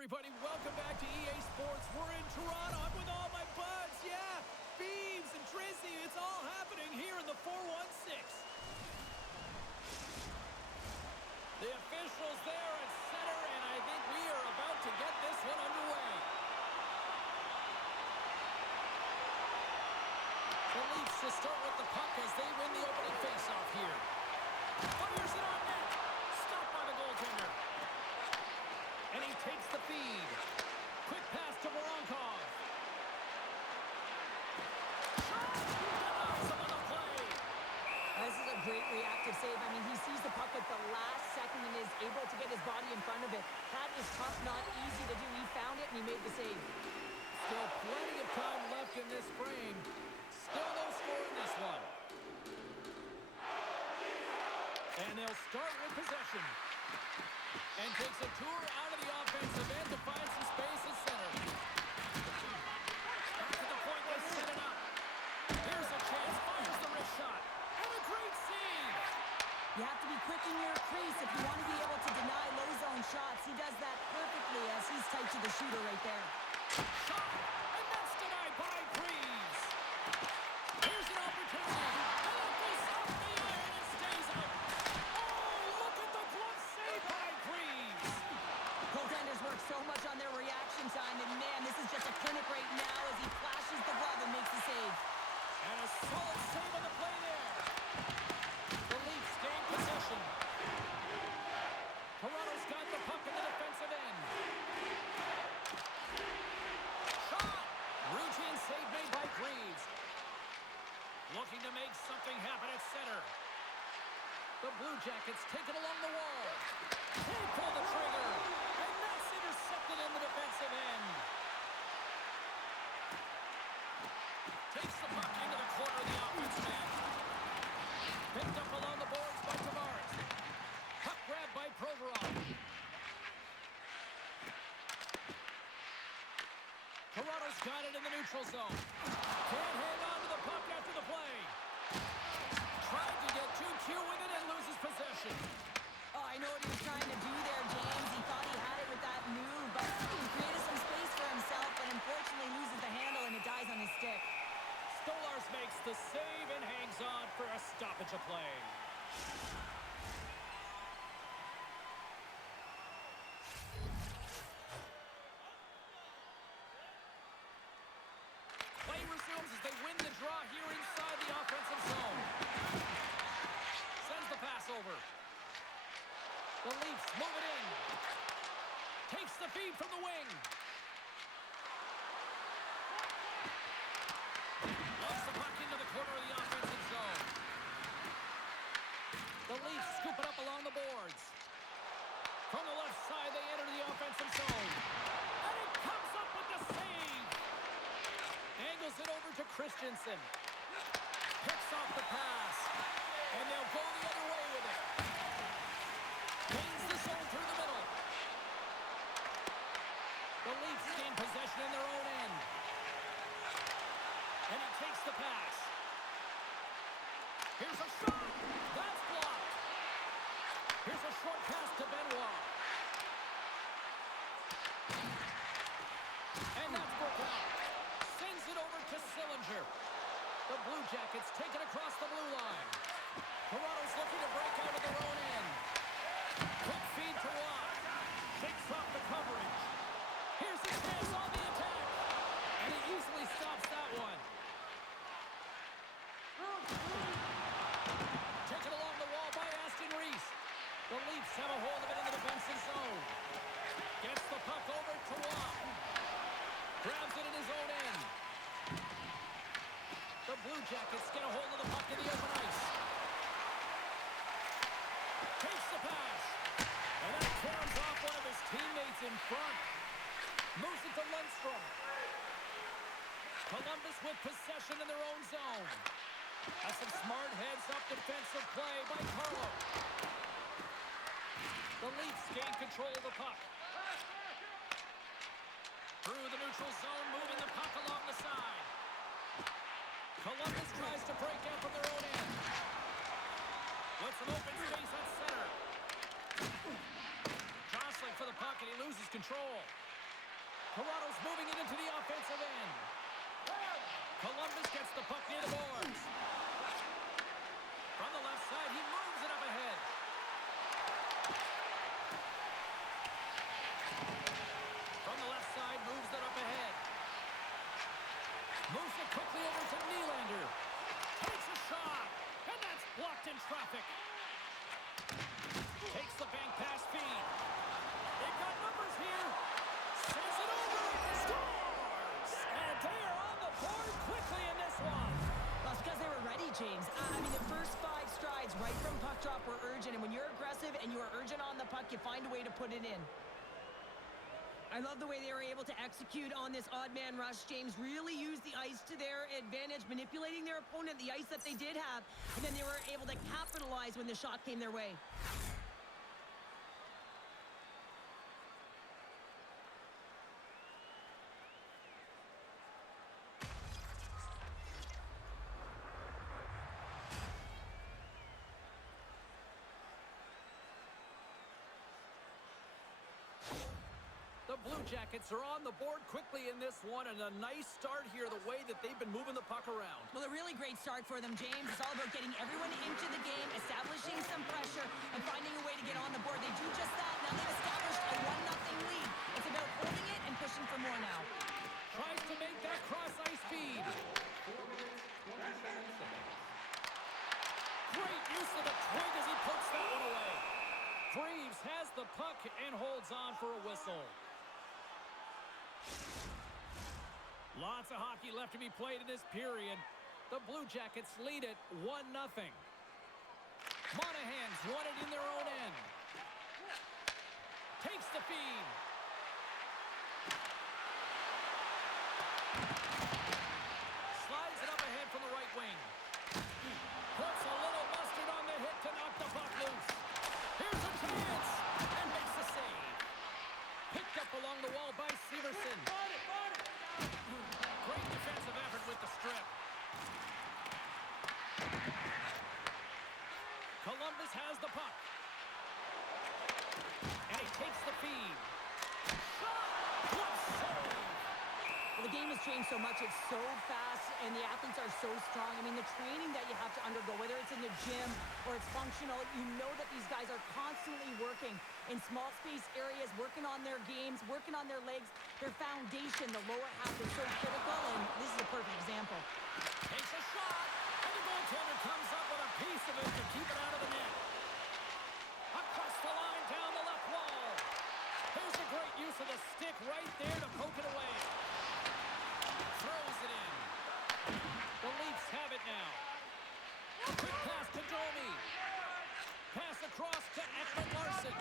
everybody. Welcome back to EA Sports. We're in Toronto. I'm with all my buds. Yeah, Beebs and Drizzy. It's all happening here in the 416. The officials there at center, and I think we are about to get this one underway. The Leafs to start with the puck as they win the opening faceoff here. Fires it on net. Stopped by the goaltender. And he takes the feed. Quick pass to Voronkov. Shot! Denies him on the play. This is a great reactive save. I mean, he sees the puck at the last second and is able to get his body in front of it. That is tough, not easy to do. He found it and he made the save. Still plenty of time left in this frame. Still no score in this one. And they'll start with possession. And takes a tour out of the offensive end to find some space at center. Back to the point, they set it up. Here's a chance, fires the wrist shot. And a great save. You have to be quick in your crease if you want to be able to deny low zone shots. He does that perfectly as he's tight to the shooter right there. Shot, and that's denied by Greaves. Here's an opportunity. And it goes off the iron and stays out. Oh, look at the glove save by Greaves. Goaltenders work so much on their reaction time, and man, this is just a clinic right now as he flashes the glove and makes the save. And a solid save on the play there. The Leafs gain possession. Toronto's got the puck in the defensive end. Shot! Routine save made by Greaves. Looking to make something happen at center. The Blue Jackets take it along the wall. Can't pull the trigger. And that's intercepted in the defensive end. Takes the puck into the corner of the offensive end. Picked up along the boards by Tavares. Puck grab by Provorov. Toronto's got it in the neutral zone. Can't hang on to the puck after the play. Tried to get too cute with it and loses possession. Oh, I know what he was trying to do there, James. He thought he had it with that move, but he created some space for himself, but unfortunately loses the handle and it dies on his stick. Stolarz makes the save and hangs on for a stoppage of play. Play resumes as they win the draw here inside the offensive zone. Sends the pass over. The Leafs move it in. Takes the feed from the wing. Loves the puck into the corner of the offensive zone. The Leafs scoop it up along the boards. From the left side, they enter the offensive zone. And it comes up with the save. Angles it over to Christensen. Picks off the pass. And they'll go the other way with it. Gains the zone through the middle. The Leafs gain possession in their own end. And he takes the pass. Here's a shot. That's blocked. Here's a short pass to Benoit. And that's broken out. Sends it over to Sillinger. The Blue Jackets take it across the blue line. Toronto's looking to break out of their own end. Quick feed to Watt. Shakes off the coverage. Here's the chance on the attack. And he easily stops that one. Taken along the wall by Aston Reese. The Leafs have a hold of it in the defensive zone. Gets the puck over to Watt. Grabs it in his own end. The Blue Jackets get a hold of the puck in the open ice. Takes the pass. And that carries off one of his teammates in front. Moves it to Lundstrom. Columbus with possession in their own zone. That's some smart heads-up defensive play by Carlo. The Leafs gain control of the puck. Through the neutral zone, moving the puck along the side. Columbus tries to break out from their own end. With some open space at center. Jostling for the puck, and he loses control. Columbus gets the puck near the boards. From the left side, he moves it up ahead. From the left side, moves it up ahead. Moves it quickly over to Nylander. Takes a shot, and that's blocked in traffic. Takes the bank pass feed. They've got numbers here. Sends it over. Scores! And they are on the board quickly in this one. That's because they were ready, James. I mean, the first 5 strides right from puck drop were urgent. And when you're aggressive and you are urgent on the puck, you find a way to put it in. I love the way they were able to execute on this odd man rush, James. Really used the ice to their advantage, manipulating their opponent, the ice that they did have. And then they were able to capitalize when the shot came their way. The Blue Jackets are on the board quickly in this one, and a nice start here, the way that they've been moving the puck around. Well, a really great start for them, James. It's all about getting everyone into the game, establishing some pressure, and finding a way to get on the board. They do just that. Now they've established a 1-0 lead. It's about holding it and pushing for more now. Tries to make that cross-ice feed. Great use of the twig as he puts that one away. Freeves has the puck and holds on for a whistle. Lots of hockey left to be played in this period. The Blue Jackets lead it 1-0. Monahan's won it in their own end. Takes the feed. Slides it up ahead from the right wing. Puts a little mustard on the hit to knock the puck loose. Here's a chance, and makes the save. Picked up along the wall by Severson. Great defensive effort with the strip. Columbus has the puck. And he takes the feed. Shot! What save! Well, the game has changed so much. It's so fast, and the athletes are so strong. I mean, the training that you have to undergo, whether it's in the gym or it's functional, you know that these guys are constantly working in small space areas, working on their games, working on their legs, their foundation, the lower half is so critical, and this is a perfect example. Takes a shot, and the goaltender comes up with a piece of it to keep it out of the net. Across the line, down the left wall. There's a great use of the stick right there to poke it away. Throws it in. The Leafs have it now. Quick pass to Domi. Pass across to Ekman-Larsson.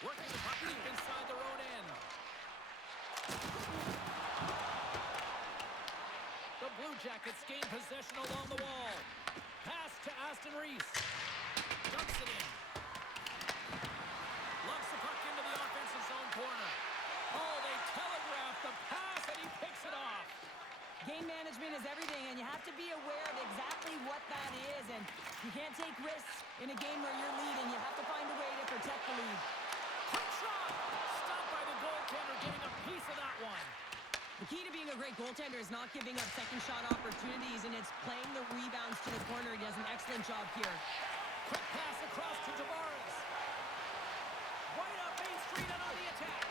Working the puck deep inside their own end. The Blue Jackets gain possession along the wall. Pass to Aston Reese. Dumps it in. Lumps the puck into the offensive zone corner. Oh, they telegraph the pass, and he picks it off. Game management is everything, and you have to be aware of exactly what that is, and you can't take risks in a game where you're leading. You have to find a way to protect the lead. Quick shot! Stopped by the goaltender, getting a piece of that one. The key to being a great goaltender is not giving up second shot opportunities, and it's playing the rebounds to the corner. He does an excellent job here. Quick pass across to Tavares. Right up Main Street and on the attack.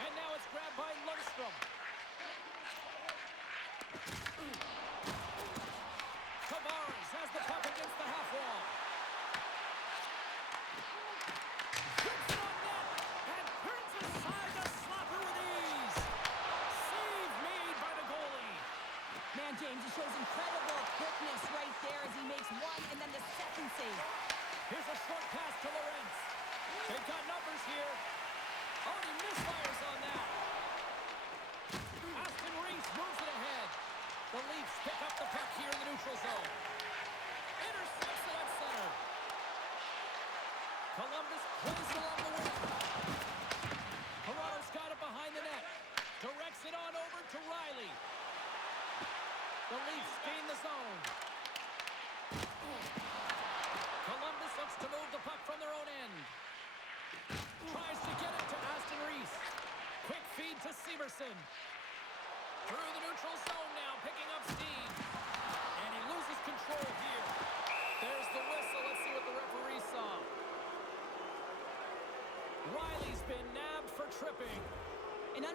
And now it's grabbed by Lundstrom. Tavares has the puck against the half wall. Gets it on net and turns aside the slapper with ease. Save made by the goalie. Man, James, he shows incredible quickness right there as he makes one and then the second save. Here's a short pass to Lorentz. They've got numbers here. Oh, he misfires on that. Aston Reese moves it ahead. The Leafs pick up the puck here in the neutral zone. Intercepts it at center. Columbus plays it along the wing. Toronto's got it behind the net. Directs it on over to Riley. The Leafs gain the zone. Columbus looks to move the puck from their own end. Tries to get it to Aston Reese. Quick feed to Severson. Through the neutral zone now.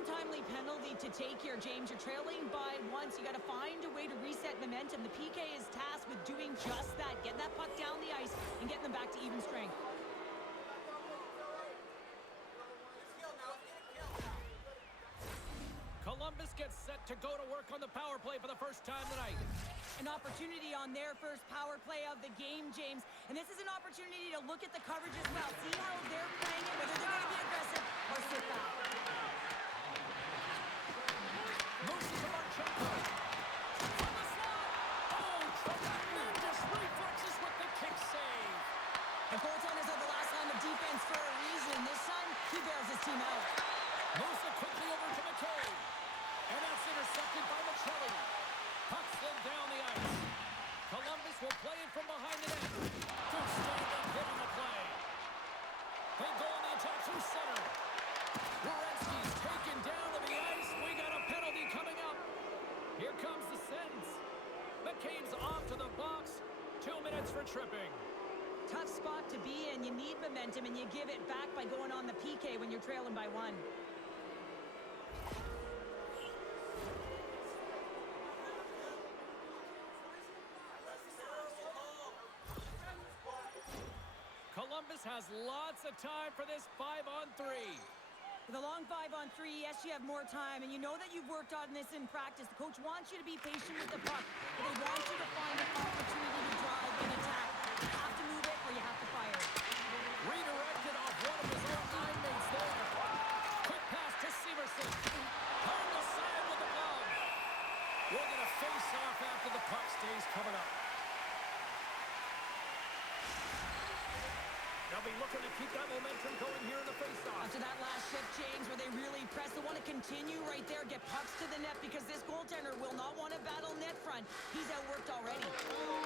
untimely penalty to take here, James. You're trailing by once. You got to find a way to reset momentum. The PK is tasked with doing just that, getting that puck down the ice and getting them back to even strength. Columbus gets set to go to work on the power play for the first time tonight. An opportunity on their first power play of the game, James. And this is an opportunity to look at the coverage as well. See how they're playing it, whether they're going to be aggressive or sit back. Moves to Marchenko. From the slot. Oh, tremendous reflexes with the kick save. The goaltenders are the last line of defense for a reason. This time, he bails his team out. Moves it quickly over to McKay. And that's intercepted by Michelli. Puck slid down the ice. Columbus will play it from behind the net. Good stand-up hit on the play. They go on the attack through center. Werenski's taken down to the ice. We got a penalty coming up. Here comes the sentence. McCabe's off to the box. 2 minutes for tripping. Tough spot to be in. You need momentum, and you give it back by going on the PK when you're trailing by 1. Columbus has lots of time for this 5-on-3. With a long 5-on-3, yes, you have more time, and you know that you've worked on this in practice. The coach wants you to be patient with the puck, but they want you to find an opportunity to drive and attack. You have to move it or you have to fire it. Redirected off one of his own line mates there. Quick pass to Severson. On the side with the glove. We're going to face off after the puck stays covered up. They'll be looking to keep that momentum going here in the faceoff. After that last shift, James, where they really press, they want to continue right there, get pucks to the net, because this goaltender will not want to battle net front. He's outworked already.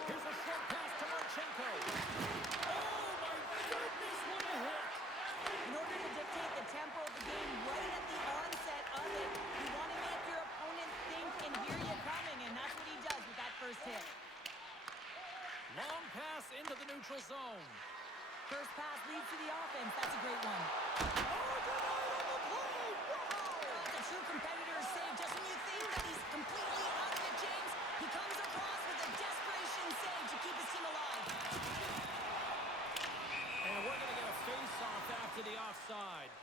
Here's a short pass to Marchenko. Oh, my goodness, what a hit! In order to dictate the tempo of the game right at the onset of it, you want to make your opponent think and hear you coming, and that's what he does with that first hit. Long pass into the neutral zone. First pass leads to the offense. That's a great one. Oh, denied on the play! Wow! That's a true competitor's save. Just when you think that he's completely out of it, James, he comes across with a desperation save to keep his team alive. And we're going to get a face-off after the offside.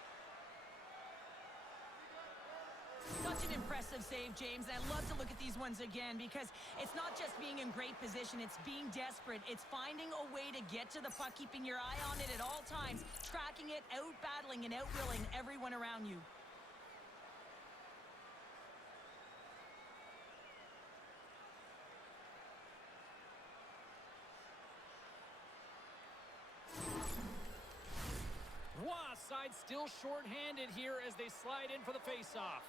Such an impressive save, James. I love to look at these ones again because it's not just being in great position. It's being desperate. It's finding a way to get to the puck, keeping your eye on it at all times, tracking it, out-battling and out-willing everyone around you. Side still short-handed here as they slide in for the face-off.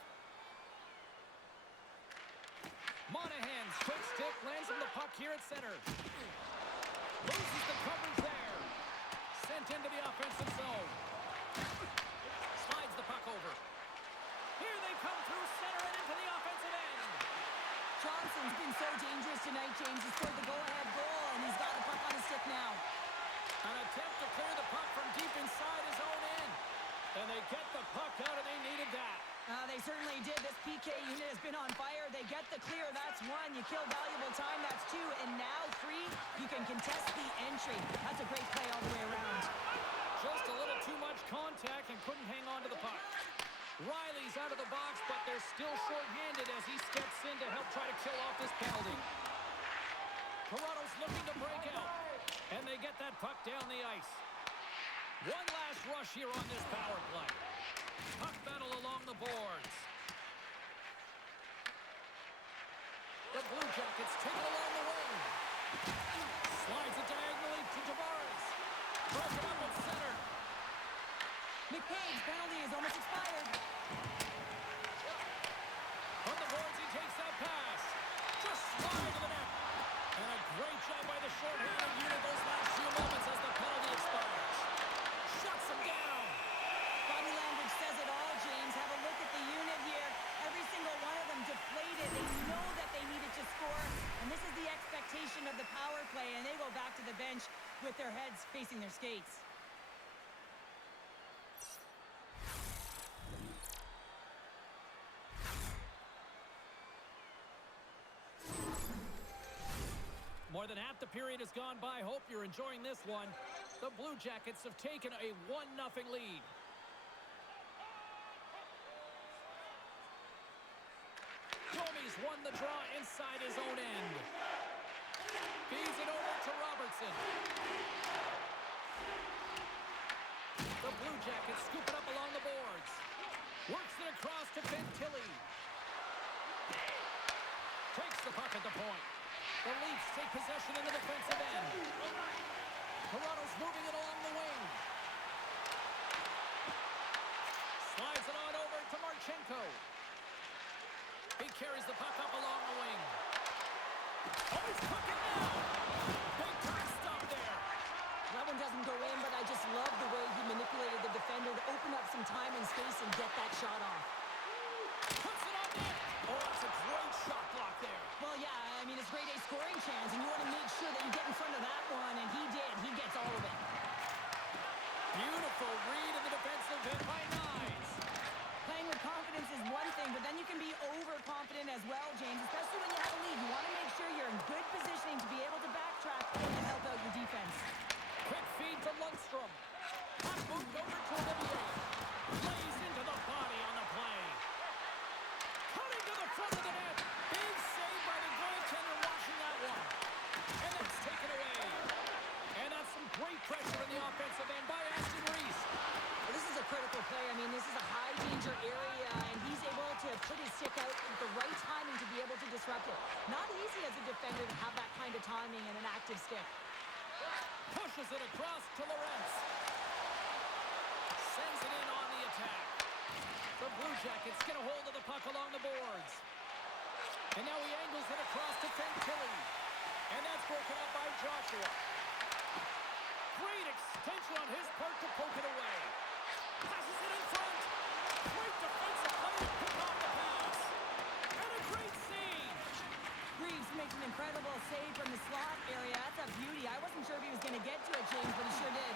Monahan's quick stick lands him the puck here at center. Loses the coverage there. Sent into the offensive zone. Slides the puck over. Here they come through center and into the offensive end. Johnson's been so dangerous tonight, James. He scored the go-ahead goal, and he's got the puck on his stick now. An attempt to clear the puck from deep inside his own end. And they get the puck out, and they needed that. They certainly did. This PK unit has been on fire. They get the clear. That's 1. You kill valuable time. That's 2. And now 3, you can contest the entry. That's a great play all the way around. Just a little too much contact and couldn't hang on to the puck. Riley's out of the box, but they're still short-handed as he steps in to help try to kill off this penalty. Toronto's looking to break out, and they get that puck down the ice. One last rush here on this power play. Puck battle along the boards. The Blue Jackets take it along the wing. Slides it diagonally to Tavares. Broken up at center. McCabe's penalty is almost expired. On the boards, he takes that pass. Just slide to the net. And a great job by the short-handed unit those last few moments as the penalty expires. Shuts him down. Body language says it all, James. Have a look at the unit here. Every single one of them deflated. They know that they needed to score. And this is the expectation of the power play. And they go back to the bench with their heads facing their skates. More than half the period has gone by. Hope you're enjoying this one. The Blue Jackets have taken a 1-0 lead. Domi's won the draw inside his own end. Feeds it over to Robertson. The Blue Jackets scoop it up along the boards. Works it across to Fantilli. Takes the puck at the point. The Leafs take possession in the defensive end. Toronto's moving it along the wing. Slides it on over to Marchenko. He carries the puck up along the wing. Oh, he's cooking now. Big time stop there. That one doesn't go in, but I just love the way he manipulated the defender to open up some time and space and get that shot off. Puts it on net. Oh, that's a great shot block there. Well, yeah, I mean, it's grade A scoring chance, and you want to make sure that you get in front of that one, and he did. He gets all of it. Beautiful read in the defensive end by Nyes. Playing with confidence is one thing, but then you can be overconfident as well, James, especially when you have a lead. You want to make sure you're in good positioning to be able to backtrack and help out your defense. Quick feed to Lundstrom. Puck moved over to Olivier. Plays into the body on the play. Cutting to the front of the net. Big save by the goaltender washing that one. And that's taken away. And that's some great pressure in the offensive end by Aston Reese. Well, this is a critical play. I mean, this is a high-danger area, and he's able to put his stick out at the right timing to be able to disrupt it. Not easy as a defender to have that kind of timing and an active stick. Pushes it across to Lorentz. Sends it in on the attack. The Blue Jackets get a hold of the puck along the boards. And now he angles it across to Fantilli. And that's broken up by Joshua. Great extension on his part to poke it away. Passes it in front. Great defensive play to pick off the pass. And a great save. Reeves makes an incredible save from the slot area. That's a beauty. I wasn't sure if he was going to get to it, James, but he sure did.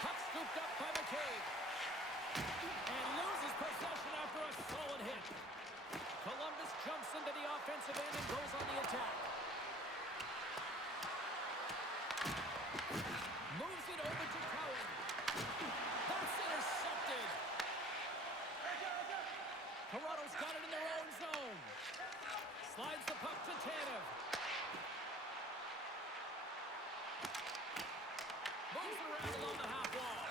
Puck scooped up by McCabe. And loses possession after a solid hit. Columbus jumps into the offensive end and goes on the attack. Moves it over to Cowan. That's intercepted. Toronto's got it in their own zone. Slides the puck to Tanev. Moves it around along the half wall.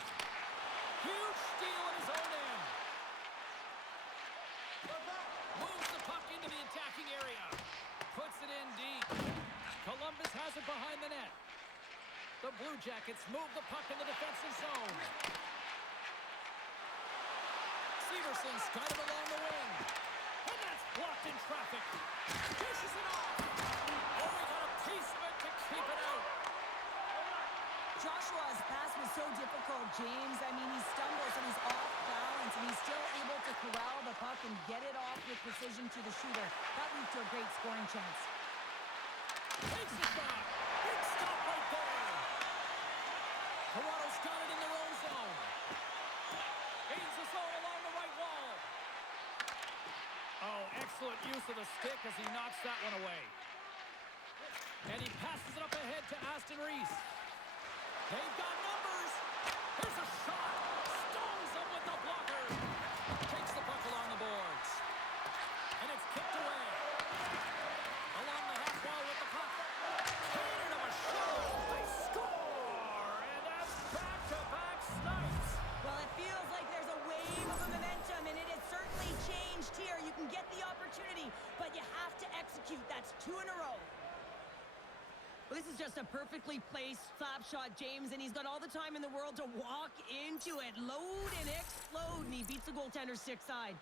Huge steal in his own end. Moves the puck into the attacking area. Puts it in deep. Columbus has it behind the net. The Blue Jackets move the puck in the defensive zone. Severson's got it along the wing. And that's blocked in traffic. Dishes it off. Oh, he got a piece of it to keep it out. Joshua's pass was so difficult, James. I mean, he stumbles and he's off balance, and he's still able to corral the puck and get it off with precision to the shooter. That leads to a great scoring chance. Takes the shot. Big stop right there. Toronto's got it in their own zone. Gains the zone along the right wall. Oh, excellent use of the stick as he knocks that one away. And he passes it up ahead to Aston Reese. They've got numbers. Here's a shot. Stones him with the blocker. Takes the puck along the boards. And it's kicked away. Along the half wall with the puck. Cannon of a shot. They score. And that's back-to-back snipes. Well, it feels like there's a wave of momentum, and it has certainly changed here. You can get the opportunity, but you have to execute. That's 2 in a row. Well, this is just a perfectly placed slap shot, James, and he's got all the time in the world to walk into it. Load and explode, and he beats the goaltender's stick side.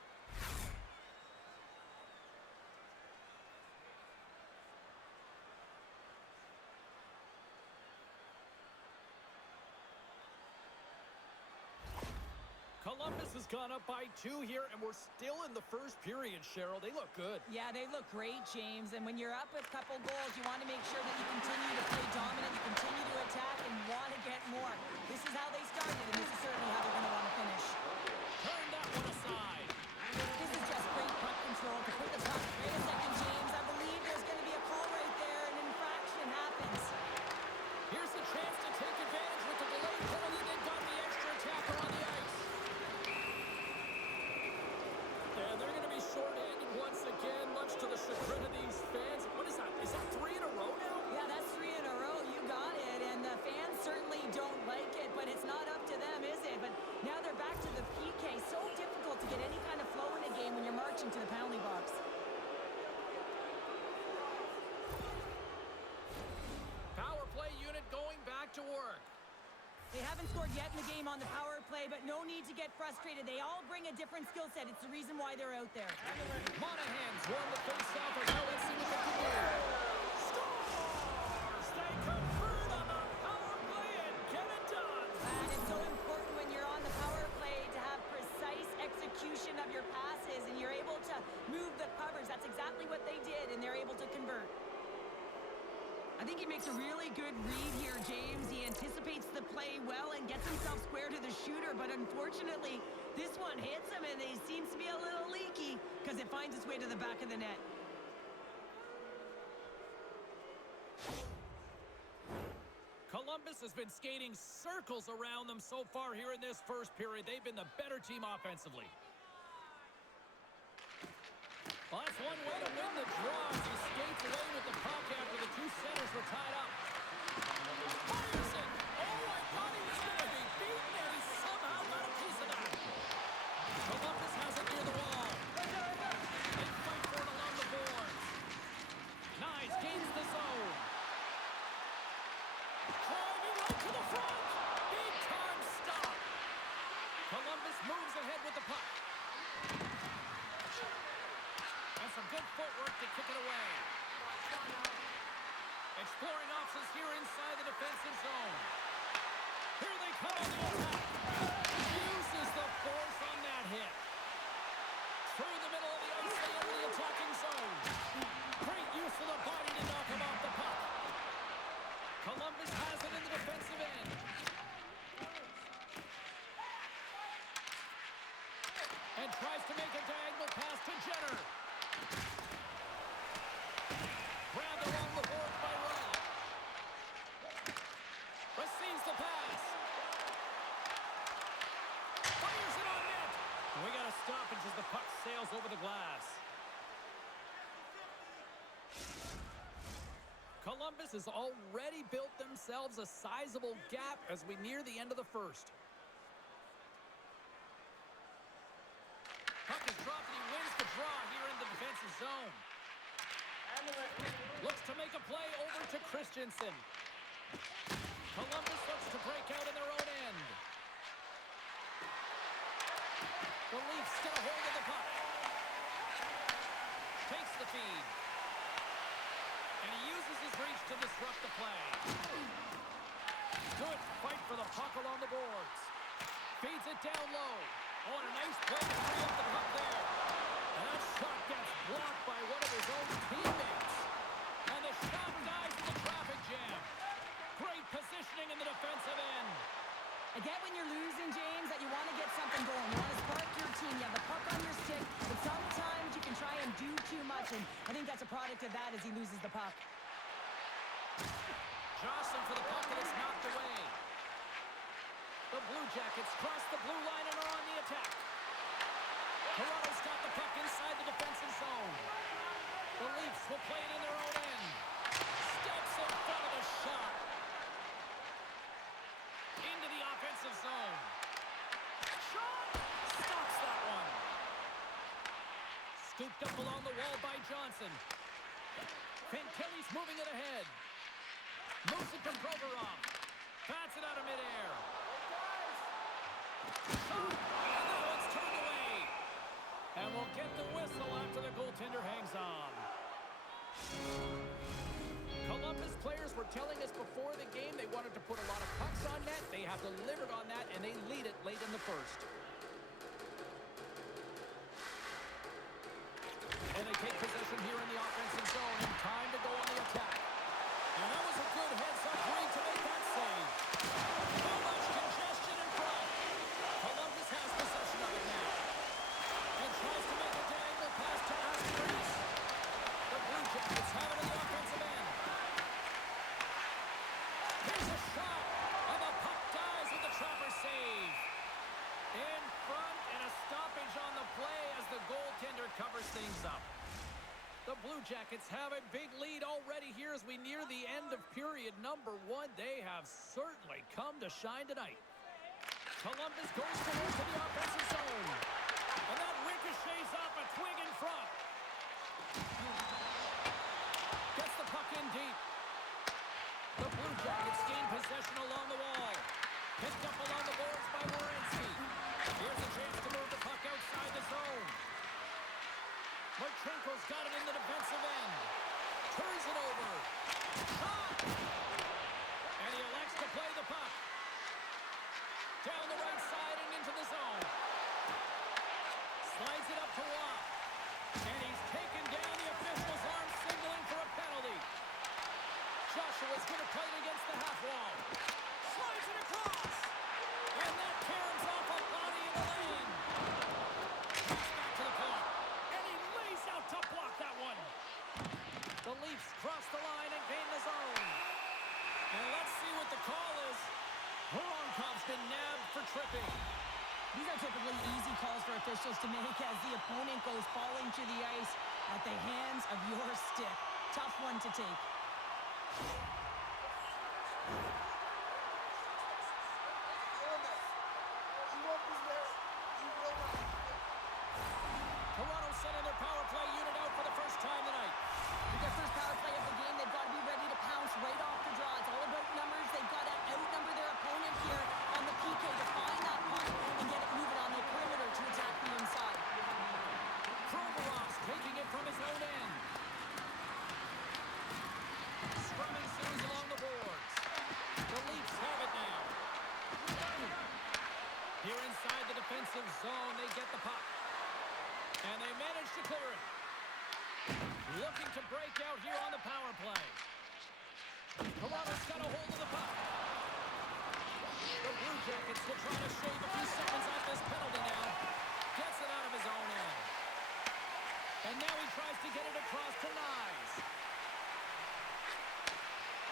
Columbus has gone up by 2 here, and we're still in the first period, Cheryl. They look good. Yeah, they look great, James. And when you're up a couple goals, you want to make sure that you continue to play dominant, you continue to attack, and want to get more. This is how they started, and this is certainly how they're going to want to finish. Turn that one aside. This is just great puck control to put the puck. Wait a second, James. I believe there's going to be a call right there. An infraction happened. They haven't scored yet in the game on the power play, but no need to get frustrated. They all bring a different skill set. It's the reason why they're out there. Monahan's won the face-off, or so let's see what they can do. Scores! They convert on the power play and get it done. And it's so important when you're on the power play to have precise execution of your passes, and you're able to move the covers. That's exactly what they did, and they're able to convert. I think he makes a really good read here, James. He anticipates the play well and gets himself square to the shooter, but unfortunately, this one hits him, and he seems to be a little leaky because it finds its way to the back of the net. Columbus has been skating circles around them so far here in this first period. They've been the better team offensively. Well, that's one way to win the draw as he skates away with the puck after the two centers were tied up. Fires it! Oh, I thought he was going to be beaten, and he somehow got a piece of that. Columbus has it near the wall. They fight for it along the boards. Nice, gains the zone. Driving right to the front. Big time stop. Columbus moves ahead with the puck. And some good footwork to kick it away. Exploring options here inside the defensive zone. Here they come on the attack. Uses the force on that hit. Through the middle of the ice, they enter the attacking zone. Great use of the body to knock him off the puck. Columbus has it in the defensive end. And tries to make a diagonal pass to Jenner. Grabbed along the board by Rob. Receives the pass. Fires it on net. We got a stoppage as the puck sails over the glass. Columbus has already built themselves a sizable gap as we near the end of the first. Puck is dropped and he wins the draw here in the defensive zone. Looks to make a play over to Christensen. Columbus looks to break out in their own end. The Leafs get a hold of the puck. Takes the feed. And he uses his reach to disrupt the play. Good fight for the puck along the boards. Feeds it down low. Oh, and a nice play to free up the puck there. And that shot gets blocked by one of his own teammates. And the shot dies in the traffic jam. Great positioning in the defensive end. I get when you're losing, James, that you want to get something going. You want to spark your team. You have the puck on your stick, but sometimes you can try and do too much, and I think that's a product of that as he loses the puck. Jostling for the puck, and it's knocked away. The Blue Jackets cross the blue line and are on the attack. Toronto's got the puck inside the defensive zone. The Leafs will play it in their own end. Steps in front of the shot. Into the offensive zone. Shot! Stops that one. Scooped up along the wall by Johnson. Fantilli's moving it ahead. Moves it to Provorov. Bats it out of midair. Shot! And that one's turned away. And we'll get the whistle after the goaltender hangs on. Columbus players were telling us before the game they wanted to put a lot of pucks on net. They have delivered on that, and they lead it late in the first. And they take possession here in the offensive zone, and time to go on the attack. And that was a good heads-up read to make that save. Too much congestion in front. Columbus has possession of it now. And tries to make a diagonal pass to Asterisk. The Blue Jackets have it in the offensive end. Here's a shot, and the puck dies with the Trapper save. In front, and a stoppage on the play as the goaltender covers things up. The Blue Jackets have a big lead already here as we near the end of period number 1. They have certainly come to shine tonight. Columbus goes to work to the offensive zone. And that ricochets off a twig in front. Gets the puck in deep. The Blue Jackets gain possession along the wall. Picked up along the boards by Werenski. Here's a chance to move the puck outside the zone. Marchenko's got it in the defensive end. Turns it over. Shot! And he elects to play the puck. Down the right side and into the zone. Slides it up to Waugh. And he's taken down. The official's arm signaling for a penalty. Joshua's going to play it against the half wall. Slides it across. And that caroms off a body in the lane. Pass back to the point. And he lays out to block that one. The Leafs cross the line and gain the zone. And let's see what the call is. Voronkov's been nabbed for tripping. These are typically easy calls for officials to make as the opponent goes falling to the ice at the hands of your stick. Tough one to take. Toronto sending their power play unit out for the first time tonight. With their first power play of the game, they've got to be ready to pounce right off the draw. It's all about numbers. They've got to outnumber their opponent here on the PK to find that puck and get it moving on the perimeter to attack the inside. Provorov's taking it from his own end. Scrumming series along the boards. The Leafs have it now. Here inside the defensive zone, they get the puck. And they manage to clear it. Looking to break out here on the power play. Toronto's got a hold of the puck. The Blue Jackets will try to shave a few seconds off this penalty now. Gets it out of his own end. And now he tries to get it across to Nyes.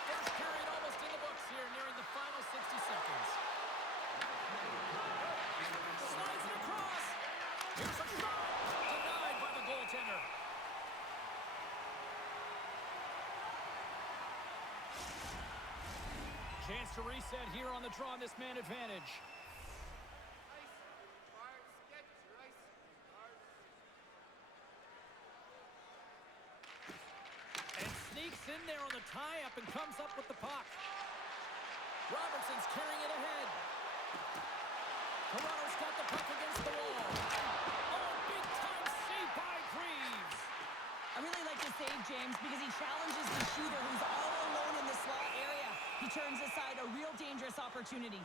First period almost in the books here, nearing the final 60 seconds. Slides it across. Here's a shot. Denied by the goaltender. Chance to reset here on the draw on this man advantage. And sneaks in there on the tie-up and comes up with the puck. Robertson's carrying it ahead. Toronto's got the puck against the wall. Oh, big-time save by Greaves. I really like to save James because he challenges the shooter who's all alone in the slot area. He turns aside a real dangerous opportunity.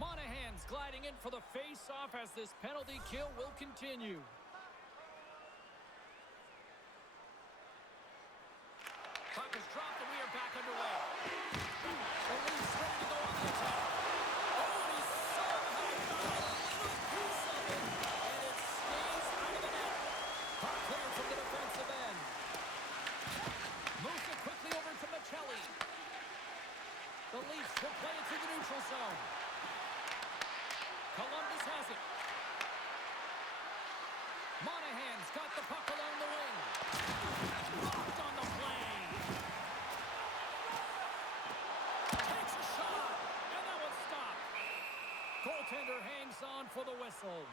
Monahan's gliding in for the face-off as this penalty kill will continue. Puck is dropped and we are back underway. The Leafs ready to go on the attack. Oh, he somehow got a little piece of it, and it stays out of the net. Puck cleared from the defensive end. Moves it quickly over to Michelli. The Leafs will play it to the neutral zone. Columbus has it. Monahan's got the puck along the wing. Blocked on the play. Takes a shot, and that one's stopped. Goaltender hangs on for the whistle.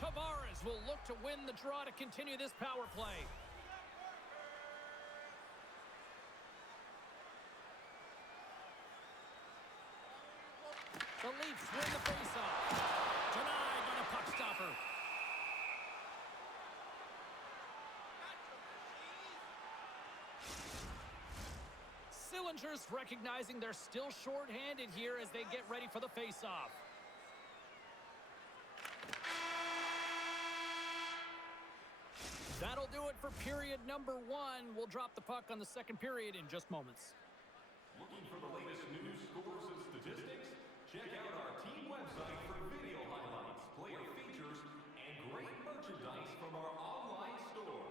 Tavares will look to win the draw to continue this power play. The Leafs win the faceoff. Denied by the puck stopper. Sillinger's recognizing they're still short-handed here as they get ready for the faceoff. That'll do it for period number 1. We'll drop the puck on the second period in just moments. Looking for the latest news, scores, and statistics? Check out our team website for video highlights, player features, and great merchandise from our online store.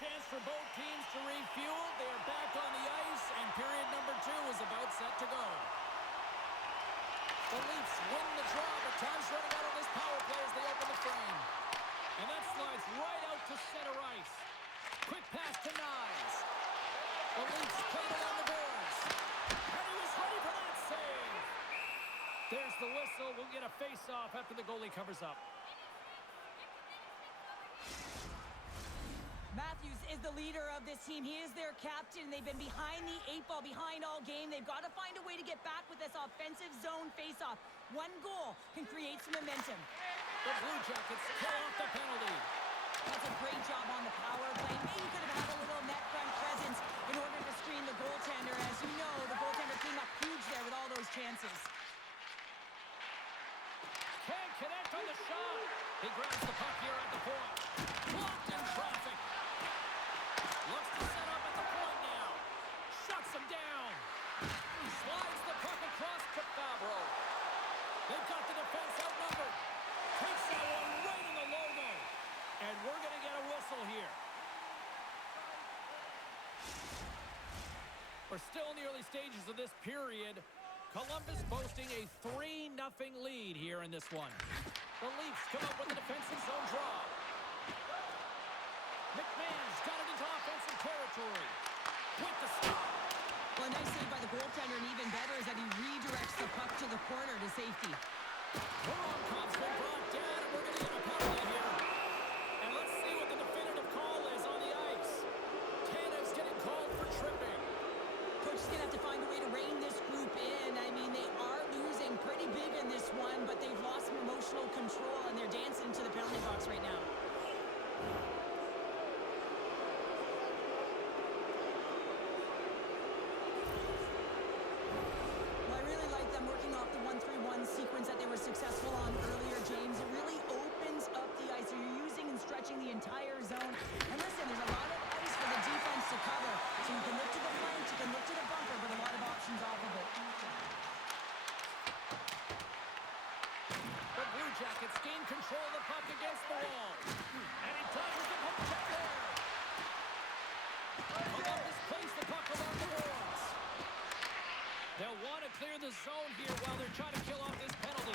chance for both teams to refuel. They are back on the ice, and period number 2 is about set to go. The Leafs win the draw, but time's running out on this power play as they open the frame. And that slides right out to center ice. Quick pass to Nyes. The Leafs played it on the boards. And he was ready for that save. There's the whistle. We'll get a face-off after the goalie covers up. Matthews is the leader of this team. He is their captain. They've been behind the 8 ball, behind all game. They've got to find a way to get back with this offensive zone face-off. One goal can create some momentum. The Blue Jackets pull off the penalty. That's a great job on the power play. Maybe could have had a little net front presence in order to screen the goaltender. As you know, the goaltender came up huge there with all those chances. Can't connect on the shot. He grabs the puck here at the point. Blocked in traffic. Looks to set up at the point now. Shuts him down. Slides the puck across to Fabro. They've got the defense outnumbered. Takes that one right in the logo. And we're going to get a whistle here. We're still in the early stages of this period. Columbus boasting a 3-0 lead here in this one. The Leafs come up with a defensive zone draw. McMahon's got it into offensive territory. With the stop. Well, a nice save by the goaltender, and even better is that he redirects the puck to the corner to safety. Voronkhov's been brought down, and we're going to get a penalty here. And let's see what the definitive call is on the ice. Tanev's getting called for tripping. Coach is going to have to find a way to rein this group in. I mean, they are losing pretty big in this one, but they've lost some emotional control, and they're dancing into the penalty box right now. Well, I really like them working off the 1-3-1 sequence that they were successful on earlier, James. It really opens up the ice. So you're using and stretching the entire zone. And listen, there's a lot of ice for the defense to cover. So you can look to the flank, you can look to the bumper, but a lot of options off of it. The Blue Jackets gain control of the puck against the wall. And he dodges the puck check there. Columbus plays the puck along the boards. They'll want to clear the zone here while they're trying to kill off this penalty.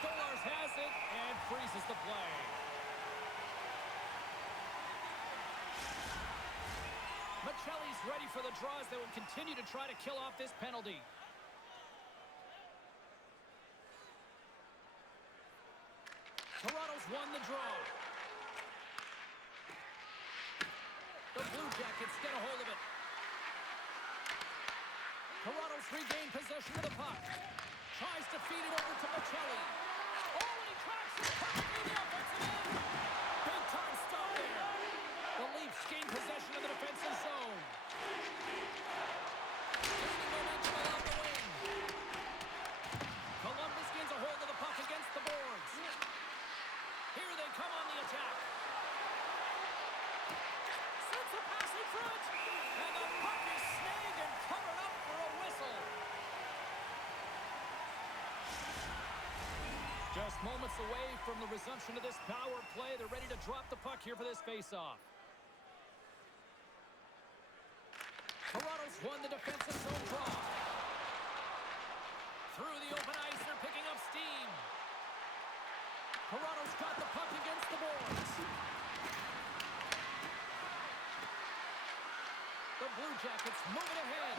Stolarz has it and freezes the play. Michelli's ready for the draws that will continue to try to kill off this penalty. Toronto's won the draw. The Blue Jackets get a hold of it. Toronto's regained possession of the puck. Tries to feed it over to Michelli. Oh, and he tracks it perfectly in the offensive end. Big time stop there. The Leafs gain possession of the defensive zone. Gaining momentum along the wing. Columbus gains a hold of the puck against the boards. Here they come on the attack. Sends a pass in front. And the puck is snagged and covered up for a whistle. Just moments away from the resumption of this power play. They're ready to drop the puck here for this face-off. Toronto's won the defensive zone draw. Through the open ice, they're picking up steam. Toronto's got the puck against the boards. The Blue Jackets moving ahead.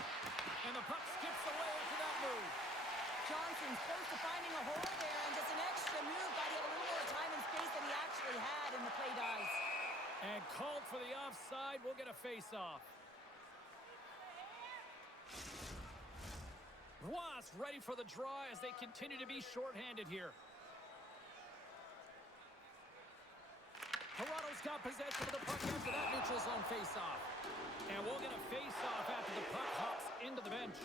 And the puck skips away after that move. Johnson's close to finding a hole there, and just an extra move, but he had a little more time and space than he actually had, and the play dies. And called for the offside. We'll get a face-off. Ross ready for the draw as they continue to be shorthanded here. Toronto's got possession of the puck after that neutral zone face-off. And we'll get a face-off after the puck hops into the bench.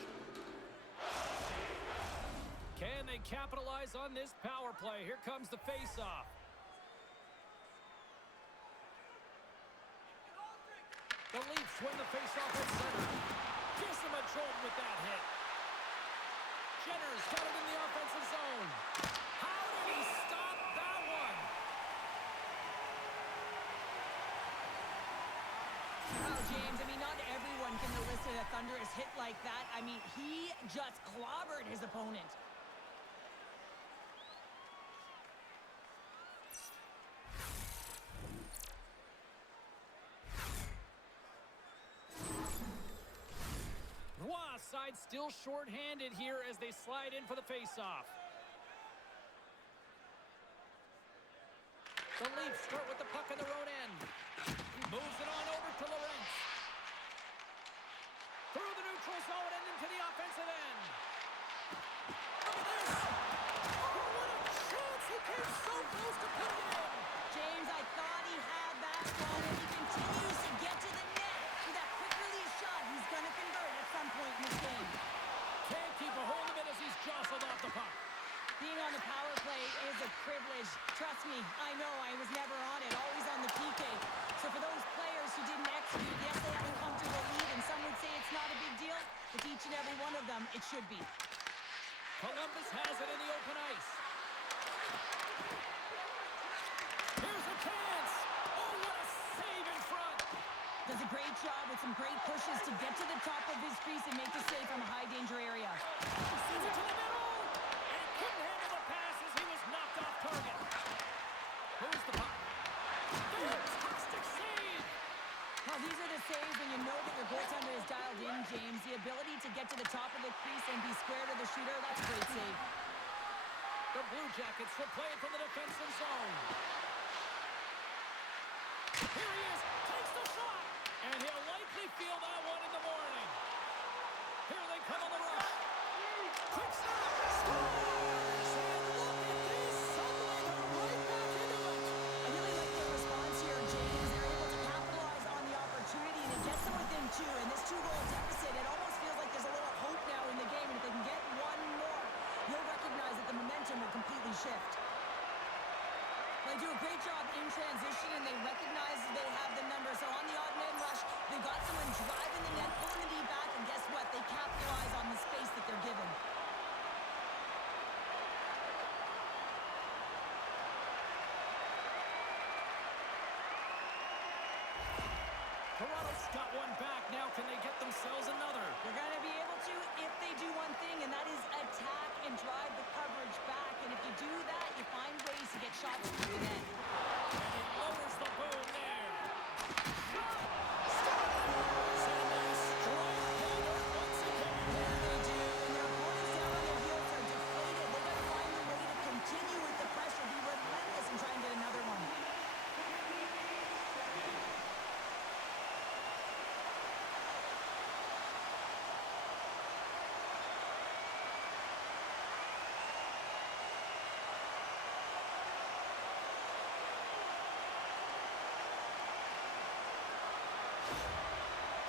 Can they capitalize on this power play? Here comes the face-off. The Leafs win the face-off at center. Gives them a jolt with that hit. Jenner's got it in the offensive zone. How did he stop that one? James. I mean, not everyone can elicit a thunderous hit like that. I mean, he just clobbered his opponent. Roy side still short-handed here as they slide in for the face-off. The Leafs start with the puck in their own end. Moves it on over to Lorentz. Through the neutral zone and into the offensive end. Look at this! Oh, what a chance! He came so close to putting it in! James, I thought he had that one, and he continues to get to the net. With that quick release shot, he's going to convert at some point in this game. Can't keep a hold of it as he's jostled off the puck. Being on the power play is a privilege. Trust me, I know I was never on it, always on the PK. So for those players who didn't execute, yes, they had a comfortable lead, and some would say it's not a big deal. With each and every one of them, it should be. Columbus has it in the open ice. Here's a chance. Oh, what a save in front. Does a great job with some great pushes to get to the top of his crease and make the save from a high-danger area. He sends it to the middle. And he couldn't handle the pass as he was knocked off target. Moves the puck. Fantastic save. Well, these are the saves when you know that your goaltender is dialed in, James. The ability to get to the top of the crease and be square to the shooter, that's a great save. The Blue Jackets will play it from the defensive zone. Here he is, takes the shot, and he'll likely feel that one in the morning. Here they come on the rush. Quick stop, scores, and look at this, suddenly they're right back into it. I really like their response here, James. They're able to capitalize on the opportunity, and it gets them within two. And this two-goal deficit, it almost feels like there's a little hope now in the game. And if they can get one more, you'll recognize that the momentum will completely shift. They do a great job in transition, and they recognize they have the number. So on the odd man rush, they got someone driving the net, pulling the knee back, and guess what? They capitalize on the space that they're given. Toronto's got one back. Now can they get themselves another? They're going to be able to if they do one thing, and that is attack and drive the coverage back. And if you do that, you find ways to get shots through the net. And he lowers the boom there. Send a strike forward once again. Yeah, they do. And their opponents down on their heels are deflated. They're going to find a way to continue with the pressure, be relentless, and try and get another one.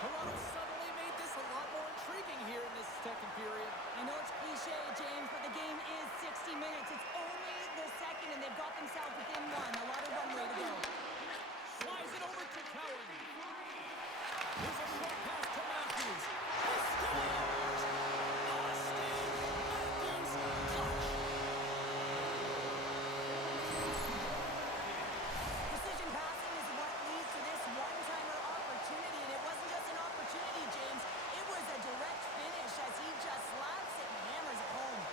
Toronto suddenly made this a lot more intriguing here in this second period. I know it's cliche, James, but the game is 60 minutes. It's only the second, and they've got themselves within one. A lot of runway to go. Slides it over to Cowan. Here's a short pass to Matthews. He scores! Austin Matthews touch! Precision passing is what leads to this one-timer opportunity, and it wasn't just an opportunity, James. It was a direct finish as he just slaps it and hammers it home.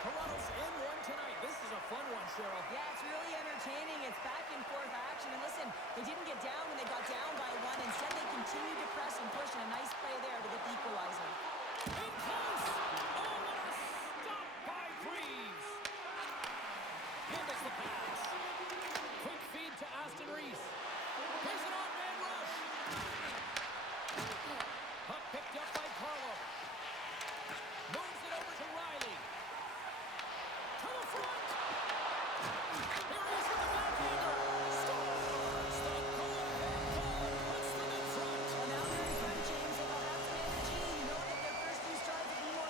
Toronto's in one tonight. This is a fun one, Cheryl. Yeah, it's really entertaining. It's back and forth action. And listen, they didn't get down when they got down by one. Instead, they continued to press and push, and a nice play there to get the equalizer. In close! Oh, what a stop by Greaves! Handles the pass. Quick feed to Aston Reese. Here's an on-man rush. Puck picked up by Carlo. Moves it over to Riley. To the front. Here he is with the backhander. Scores! The go-ahead goal puts them in front. Well, now they're in front, James, and they'll have some energy. You know that their first few strides will be more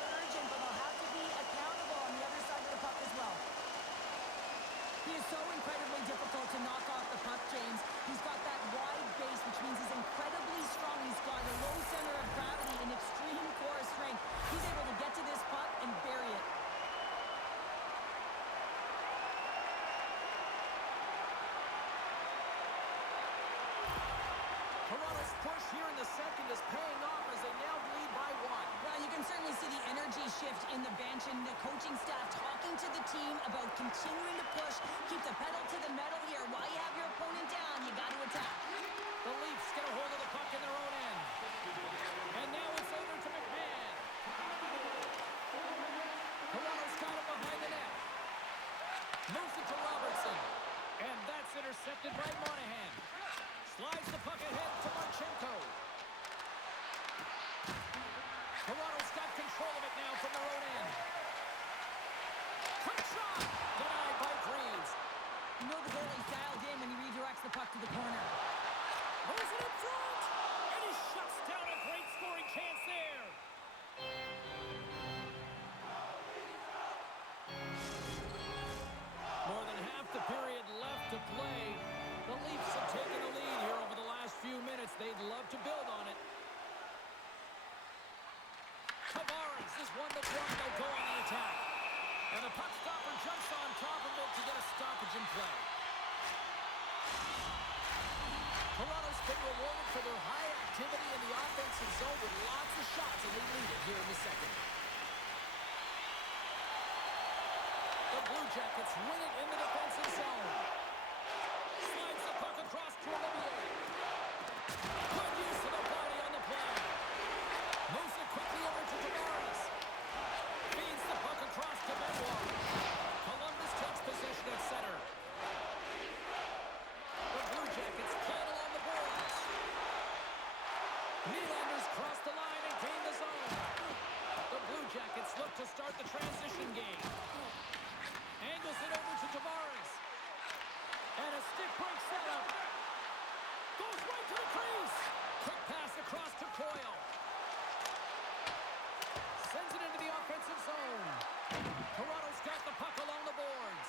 here in the second is paying off as they now lead by 1. Well, you can certainly see the energy shift in the bench and the coaching staff talking to the team about continuing to push, keep the pedal to the metal here. While you have your opponent down, you got to attack. The Leafs get a hold of the puck in their own end. And now it's over to McMahon. Toronto's got it behind the net. Moves it to Robertson. And that's intercepted by Monahan. Slides the puck ahead to Marchenko. Toronto's got control of it now from their own end. Quick shot! Denied by Greaves. You know the goalie's dialed in when he redirects the puck to the corner. Moves it in front! And he shuts down a great scoring chance there. More than half the period left to play. The Leafs have taken the lead here over the last few minutes. They'd love to build on it. Tavares is one to try. They'll go on the attack. And the puck stopper jumps on top of it to get a stoppage in play. Toronto's been rewarded for their high activity in the offensive zone with lots of shots, and they lead it here in the second. The Blue Jackets win it in the defensive zone. Slides the puck across to Olivier. Good use of the body on the play. Moves it quickly over to Tavares. Feeds the puck across to Benoit. Columbus takes possession at center. The Blue Jackets plan along the boards. Nylanders cross the line and gain the zone. The Blue Jackets look to start the transition game. Angles it over to Tavares. And a stick break setup. Goes right to the crease. Quick pass across to Coyle. Sends it into the offensive zone. Toronto's got the puck along the boards.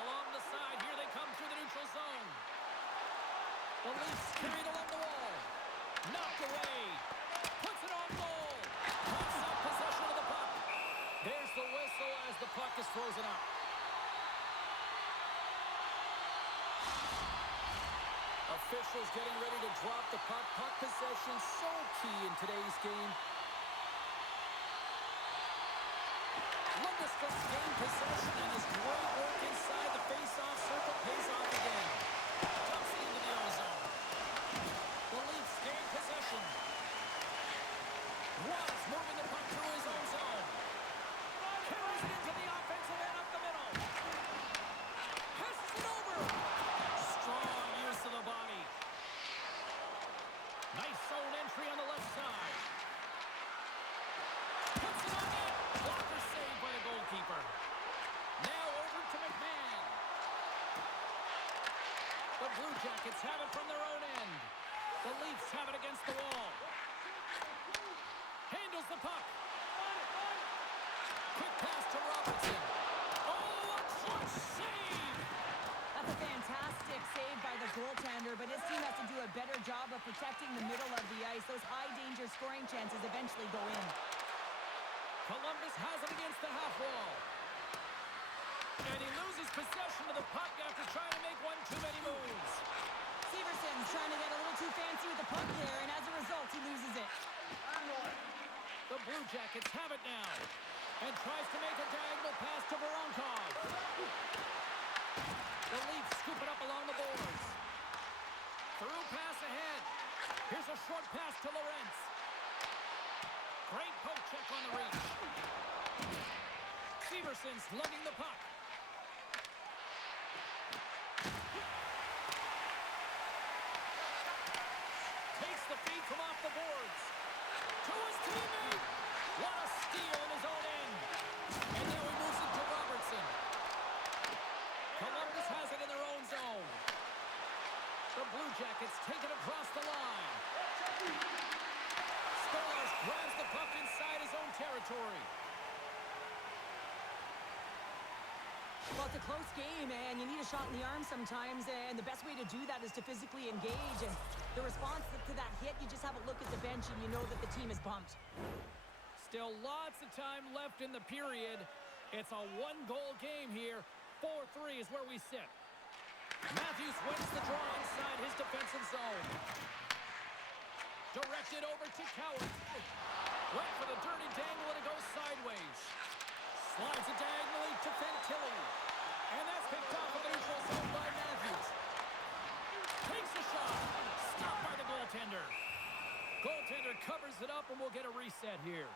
Along the side, here they come through the neutral zone. The Leafs carried along the wall. Knocked away. Puts it on goal. Puts up possession of the puck. There's the whistle as the puck is frozen up. Officials getting ready to drop the puck. Puck possession so key in today's game. Lundestrom gained possession and his great work inside the face-off circle pays off again. Dumps it into the ozone. The Leafs gain possession. Wallace moving the puck through his own zone. Carries it into the offensive end up the middle. Passes it over. Strong use of the body. Nice zone entry on the left side. Puts it on net. Blocker saved by the goalkeeper. Now over to McMahon. The Blue Jackets have it from their own end. The Leafs have it against the wall. Handles the puck. Quick pass to Robertson. Oh, a clutch save! That's a fantastic save by the goaltender, but his team has to do a better job of protecting the middle of the ice. Those high-danger scoring chances eventually go in. Columbus has it against the half wall. And he loses possession of the puck after trying to make one too many moves. Severson's trying to get a little too fancy with the puck there, and as a result, he loses it. The Blue Jackets have it now. And tries to make a diagonal pass to Voronkov. The Leafs scoop it up along the boards. Through pass ahead. Here's a short pass to Lorentz. Great poke check on the reach. Severson's lugging the puck. Takes the feed from off the boards. To his teammate. What a steal in his own end. And now he moves it to Robertson. Columbus has it in their own zone. The Blue Jackets take it across the line. Stolarz grabs the puck inside his own territory. Well, it's a close game, and you need a shot in the arm sometimes, and the best way to do that is to physically engage. And the response to that hit, you just have a look at the bench, and you know that the team is bumped. Still lots of time left in the period. It's a one-goal game here. 4-3 is where we sit. Matthews wins the draw inside his defensive zone. Directed over to Coward. Went for the dirty dangle and it goes sideways. Slides it diagonally to Fantilli. And that's picked off in the neutral zone by Matthews. Takes a shot. Stopped by the goaltender. Goaltender covers it up and we'll get a reset here.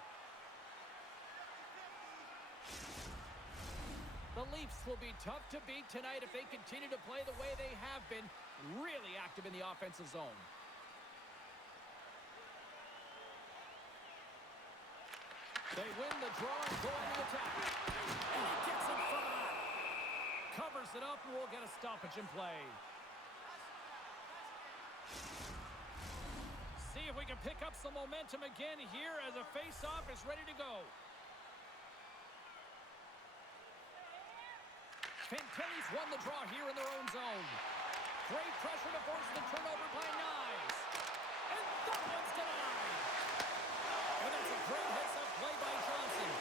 The Leafs will be tough to beat tonight if they continue to play the way they have been, really active in the offensive zone. They win the draw and go on the attack. And he gets in front of that. Covers it up and we'll get a stoppage in play. See if we can pick up some momentum again here as a face-off is ready to go. Fantilli's won the draw here in their own zone. Great pressure to force the turnover by Nyes. And that one's denied. And that's a great heads-up play by Johnson.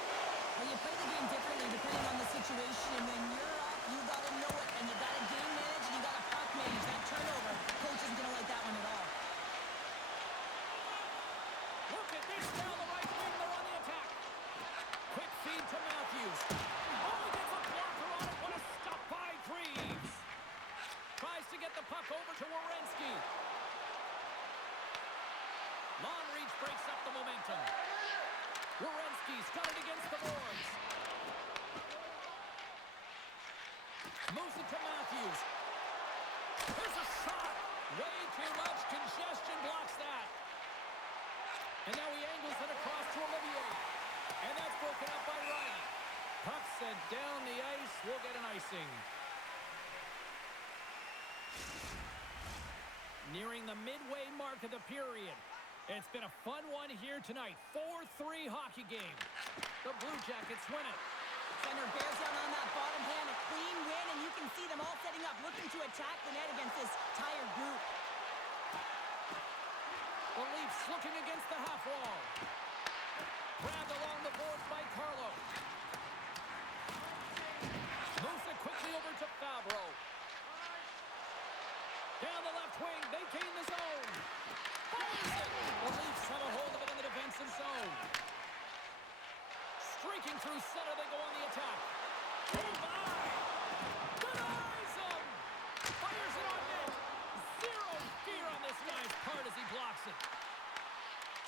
Well, you play the game differently depending on the situation. And when you're up, you got to know it. And you got to game manage and you got to puck manage. That turnover, coach isn't going to like that one at all. Look at this down the right wing. They're on the attack. Quick feed to Matthews. Oh, he gets a blocker on it. What a stop by Greaves. Tries to get the puck over to Werenski. Long reach breaks up the momentum. Werenski's got it against the boards. Moves it to Matthews. Here's a shot. Way too much congestion blocks that. And now he angles it across to Olivier. And that's broken up by Wright. Puck sent down the ice. We'll get an icing. Nearing the midway mark of the period. It's been a fun one here tonight. 4-3 hockey game. The Blue Jackets win it. Center bears down on that bottom hand. A clean win, and you can see them all setting up, looking to attack the net against this tired group. The Leafs looking against the half wall. Grabbed along the boards by Carlo. Moves it quickly over to Fabro. Down the left wing, they gain the zone. Fires it. The Leafs have a hold of it in the defensive zone. Streaking through center, they go on the attack. Oh my! Denies him! Fires it on net. Zero fear on this guy's part as he blocks it.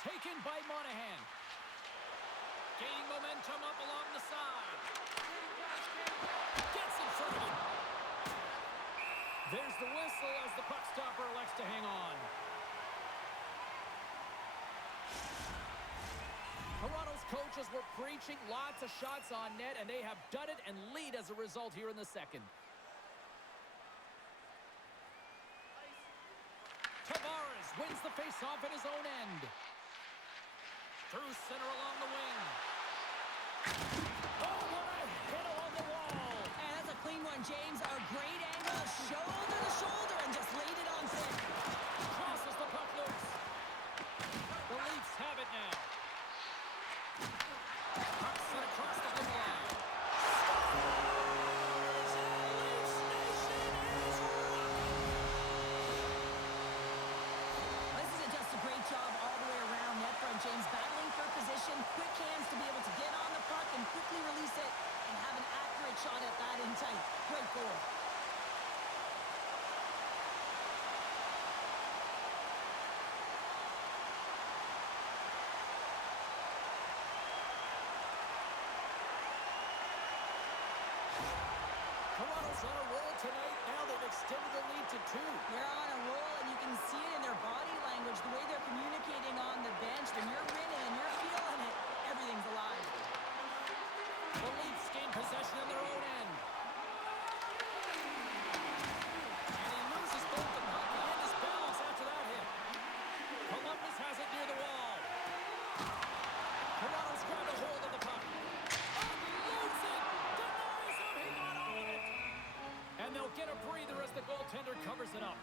Taken by Monahan. Gaining momentum up along the side. Gets in front of it. There's the whistle as the puck stopper elects to hang on. Toronto's coaches were preaching lots of shots on net, and they have done it and lead as a result here in the second. Tavares wins the faceoff at his own end. Through center along the wing. Oh, what a hit along the wall. And that's a clean one, James. A great angle, shoulder to shoulder, and just laid it on thick. Crosses the puck loose. The Leafs have it now. Puck set across the blue line. This is just a great job all the way around net front, James. Battling for position, quick hands to be able to get on the puck and quickly release it and have an accurate shot at that in tight. Great goal. Toronto's on a roll tonight. Now they've extended the lead to 2. They're on a roll, and you can see it in their body language, the way they're communicating on the bench. When you're winning and you're feeling it, everything's alive. The Leafs gain possession in their own end. And he loses both the puck and his balance after that hit. Columbus has it near the wall. Toronto's grabbed a hold of the puck. Unloads it! Denies him! He got all of it! And they'll get a breather as the goaltender covers it up.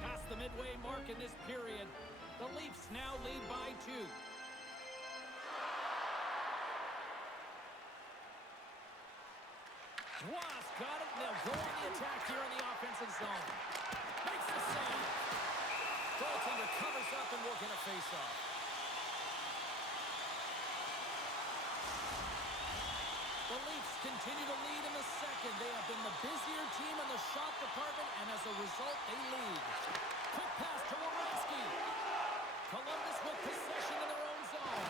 Past the midway mark in this period, the Leafs now lead by 2. Ross got it. They'll go on the attack here in the offensive zone. Makes the save. Goaltender covers up and will get a face-off. The Leafs continue to lead in the second. They have been the busier team in the shot department, and as a result, they lead. Quick pass to Werenski. Columbus with possession in their own zone.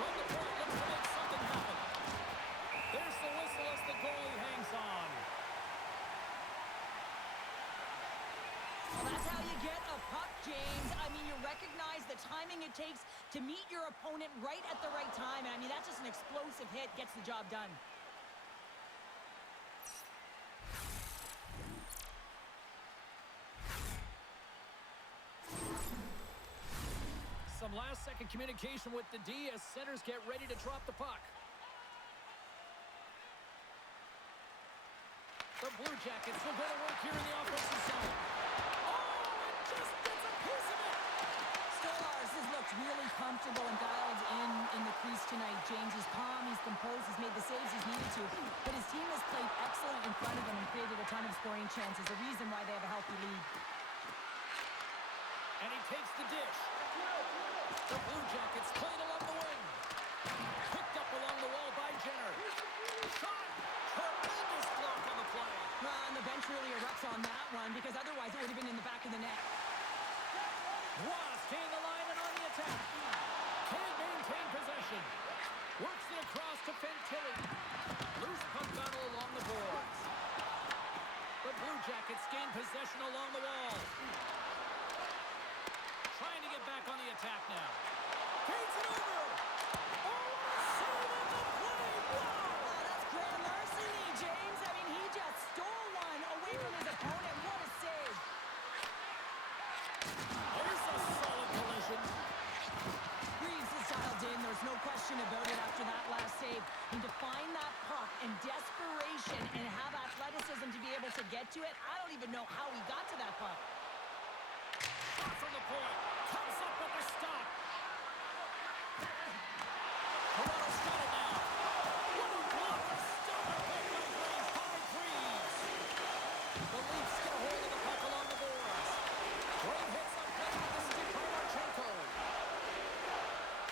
From the point, looks to make something happen. There's the whistle as the goalie hangs on. Well, that's how you get a puck, James. I mean, you recognize the timing it takes to meet your opponent right at the right time. And I mean, that's just an explosive hit, gets the job done. Some last-second communication with the D as centers get ready to drop the puck. The Blue Jackets will go to work here in the offensive zone. Oh, it just gets a piece of it! Stolarz has looked really comfortable and dialed in the crease tonight, James. He's calm, he's composed, he's made the saves he's needed to. But his team has played excellent in front of him and created a ton of scoring chances, the reason why they have a healthy lead. And he takes the dish. The Blue Jackets played along the wing. Picked up along the wall by Jenner. Shot! Tremendous block on the play. And the bench really erupts on that one, because otherwise it would have been in the back of the net. Ross gained the line and on the attack. Can't maintain possession. Works it across to Fantilli. Loose puck battle along the boards. The Blue Jackets gain possession along the wall. Trying to get back on the attack now. Feeds it over. Oh, save on the play. Wow. Oh, that's grand larceny, James. I mean, he just stole one away from his opponent. What a save. There's a solid collision. Reeves is dialed in. There's no question about it after that last save. And to find that puck in desperation and have athleticism to be able to get to it, I don't even know how he got to that puck. Shot from the point. Comes up with a stop. Toronto's got it now. What a block. A stopper play by Graves. 5-3s. The Leafs get a hold of the puck along the boards. Great hits on play with the stick by Marchenko.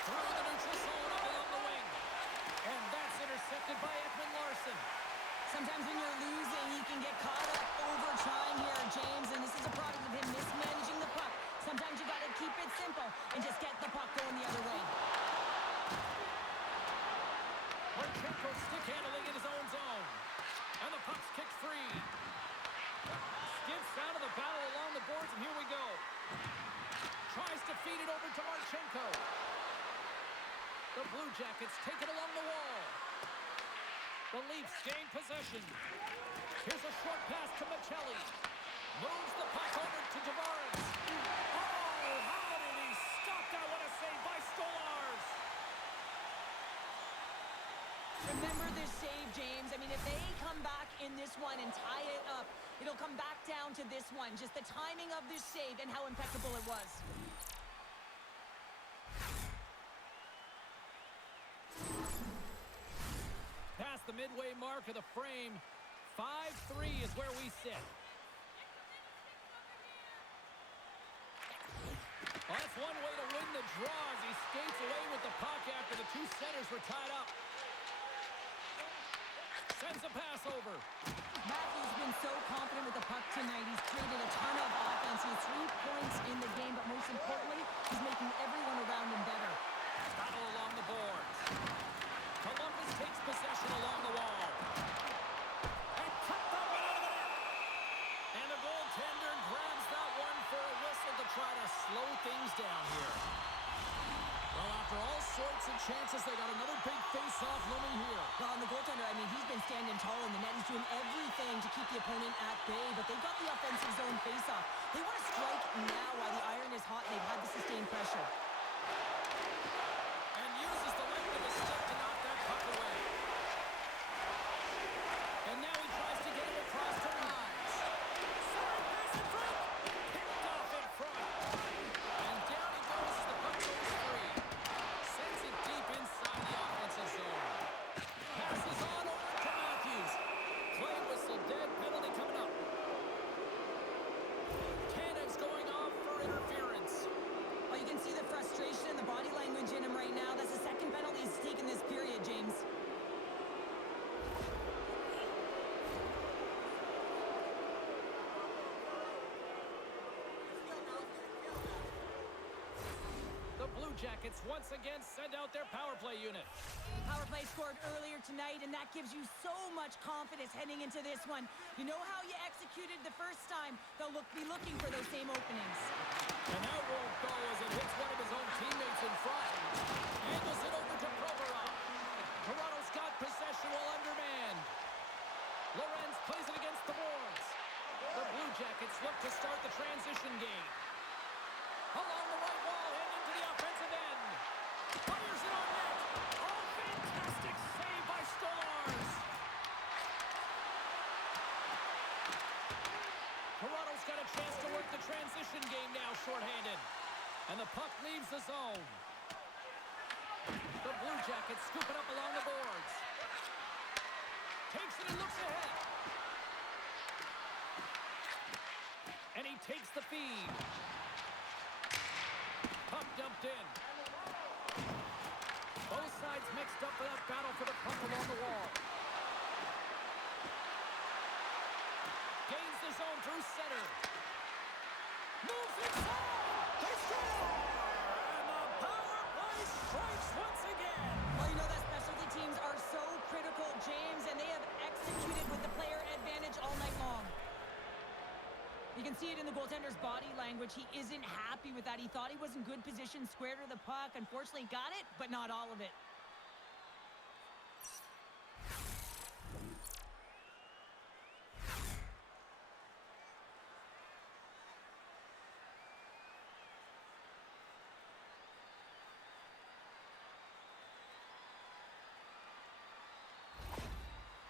Through the neutral zone up along the wing. And that's intercepted by Ekman Larsson. Sometimes when you're losing, you can get caught up over trying here, James, and this is a product of him mismanaging the puck. Sometimes you got to keep it simple and just get the puck going the other way. Marchenko stick handling in his own zone. And the puck's kicked free. Skips out of the battle along the boards, and here we go. Tries to feed it over to Marchenko. The Blue Jackets take it along the wall. The Leafs gain possession. Here's a short pass to Michelli. Moves the puck over to Tavares. Oh, how did he stop that? What a save by Stolarz. Remember this save, James. I mean, if they come back in this one and tie it up, it'll come back down to this one. Just the timing of this save and how impeccable it was. Past the midway mark of the frame, 5-3 is where we sit. Well, that's one way to win the draw as he skates away with the puck after the two centers were tied up. Sends a pass over. Matthew's been so confident with the puck tonight. He's created a ton of offense. He has 3 points in the game, but most importantly, he's making everyone around him better. Battle along the boards. Columbus takes possession along the wall. And cut that one out of the net. And the goaltender grabs that one for a whistle to try to slow things down here. Well, after all sorts of chances, they got another big face-off looming here. Well, and the goaltender, I mean, he's been standing tall in the net. He's doing everything to keep the opponent at bay, but they've got the offensive zone face-off. They want to strike now while the iron is hot and they've had the sustained pressure. And uses the length of his stick to knock that puck away. And now he tries to get it across to Rines. Sorry, pass in front. Picked off in front. And down he goes as the puck goes free. Sends it deep inside the offensive zone. Passes on over to Matthews. Play whistle dead. Penalty coming up. Tanev's going Blue Jackets once again send out their power play unit. Power play scored earlier tonight, and that gives you so much confidence heading into this one. You know how you executed the first time. They'll be looking for those same openings. And that won't go as it hits one of his own teammates in front. Angles it over to Provorov. Toronto's got possession while undermanned. Lorenz plays it against the boards. The Blue Jackets look to start the transition game. Along the right wall and into the offensive end. Fires it on net. Oh, fantastic save by Stolarz. Toronto's got a chance to work the transition game now shorthanded. And the puck leaves the zone. The Blue Jackets scoop it up along the boards. Takes it and looks ahead. And he takes the feed. Puck dumped in. Both sides mixed up for that battle for the puck along the wall. Gains the zone through center. Moves inside. They score! And the power play strikes once again. Well, you know that specialty teams are so critical, James, and they have executed with the player advantage all night long. You can see it in the goaltender's body language. He isn't happy with that. He thought he was in good position, square to the puck. Unfortunately, got it, but not all of it.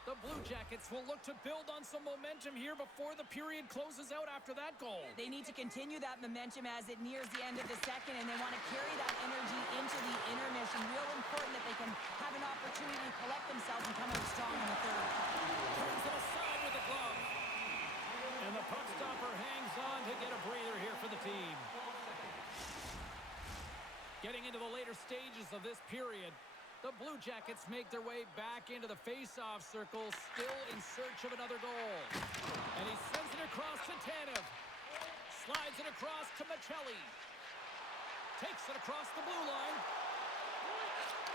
The Blue Jackets will look to build on some momentum here before the period closes out after that goal. They need to continue that momentum as it nears the end of the second, and they want to carry that energy into the intermission. Real important that they can have an opportunity to collect themselves and come out strong in the third. Turns it aside with the glove. And the puck stopper hangs on to get a breather here for the team. Getting into the later stages of this period, the Blue Jackets make their way back into the face-off circle, still in search of another goal. And he sends it across to Tanev. Slides it across to Michelli. Takes it across the blue line.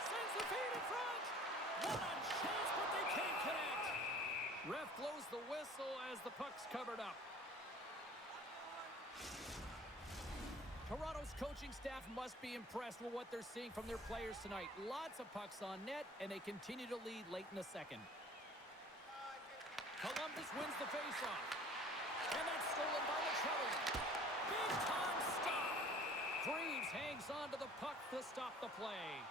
Sends the feed in front. What a chance, but they can't connect. Ref blows the whistle as the puck's covered up. Toronto's coaching staff must be impressed with what they're seeing from their players tonight. Lots of pucks on net, and they continue to lead late in the second. Columbus wins the faceoff. And that's stolen by Michelli. Big-time stop. Greaves hangs on to the puck to stop the play.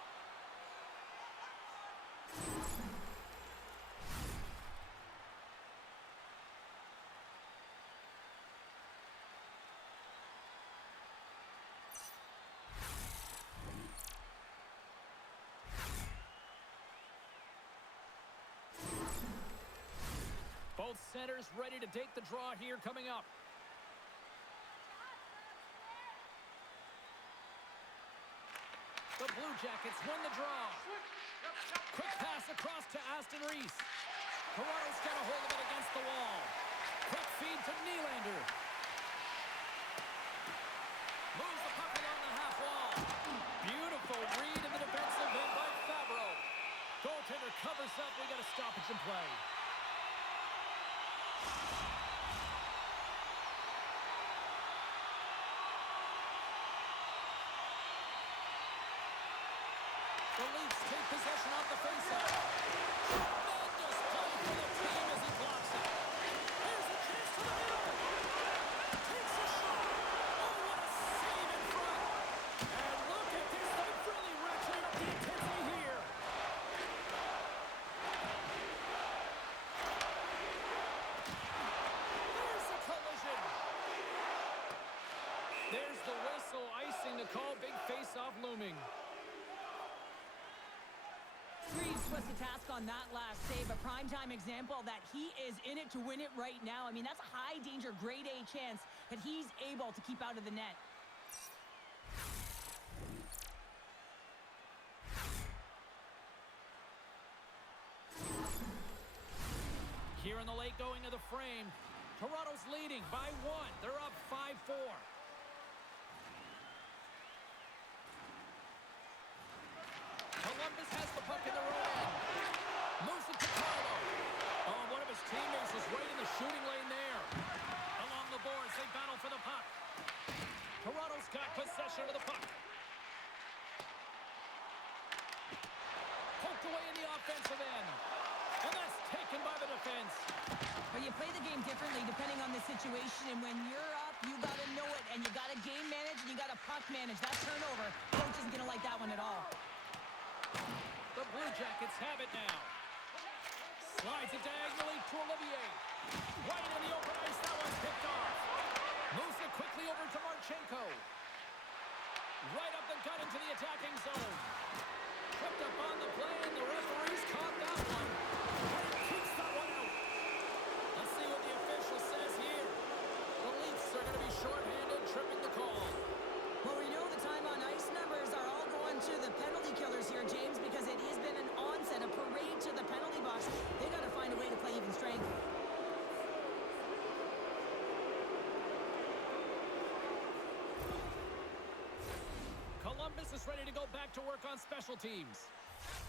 Both centers ready to take the draw here coming up. The Blue Jackets win the draw. Quick pass across to Aston Reese. Toronto's got a hold of it against the wall. Quick feed to Nylander. Moves the puck along the half wall. Beautiful read in the defensive end by Favreau. Goaltender covers up. We got a stoppage in play. The Leafs take possession off the faceoff. Tremendous play for the team as he blocks it. Here's a chance to the middle. Takes a shot. Oh, what a save in front. And look at this. They've really ratcheted up the intensity here. There's a collision. There's the whistle, icing the call. Big face-off looming. Greaves was the task on that last save, a primetime example that he is in it to win it right now. I mean, that's a high-danger, grade-A chance that he's able to keep out of the net. Here in the late going to the frame. Toronto's leading by 1. They're up 5-4. possession of the puck. Poked away in the offensive end. And that's taken by the defense. But you play the game differently depending on the situation. And when you're up, you got to know it. And you got to game manage and you got to puck manage. That turnover, coach isn't going to like that one at all. The Blue Jackets have it now. Slides it diagonally to Olivier. Right in the open ice. That one's picked off. Moves it quickly over to Marchenko. Right up the gut into the attacking zone. Tripped up on the play, and the referees caught that one. And he keeps that one out. Let's see what the official says here. The Leafs are going to be shorthanded, tripping the call. Well, we know the time on ice numbers are all going to the penalty killers here, James, because it has been an onset, a parade to the penalty box. They got to find a way to play even strength. Columbus is ready to go back to work on special teams.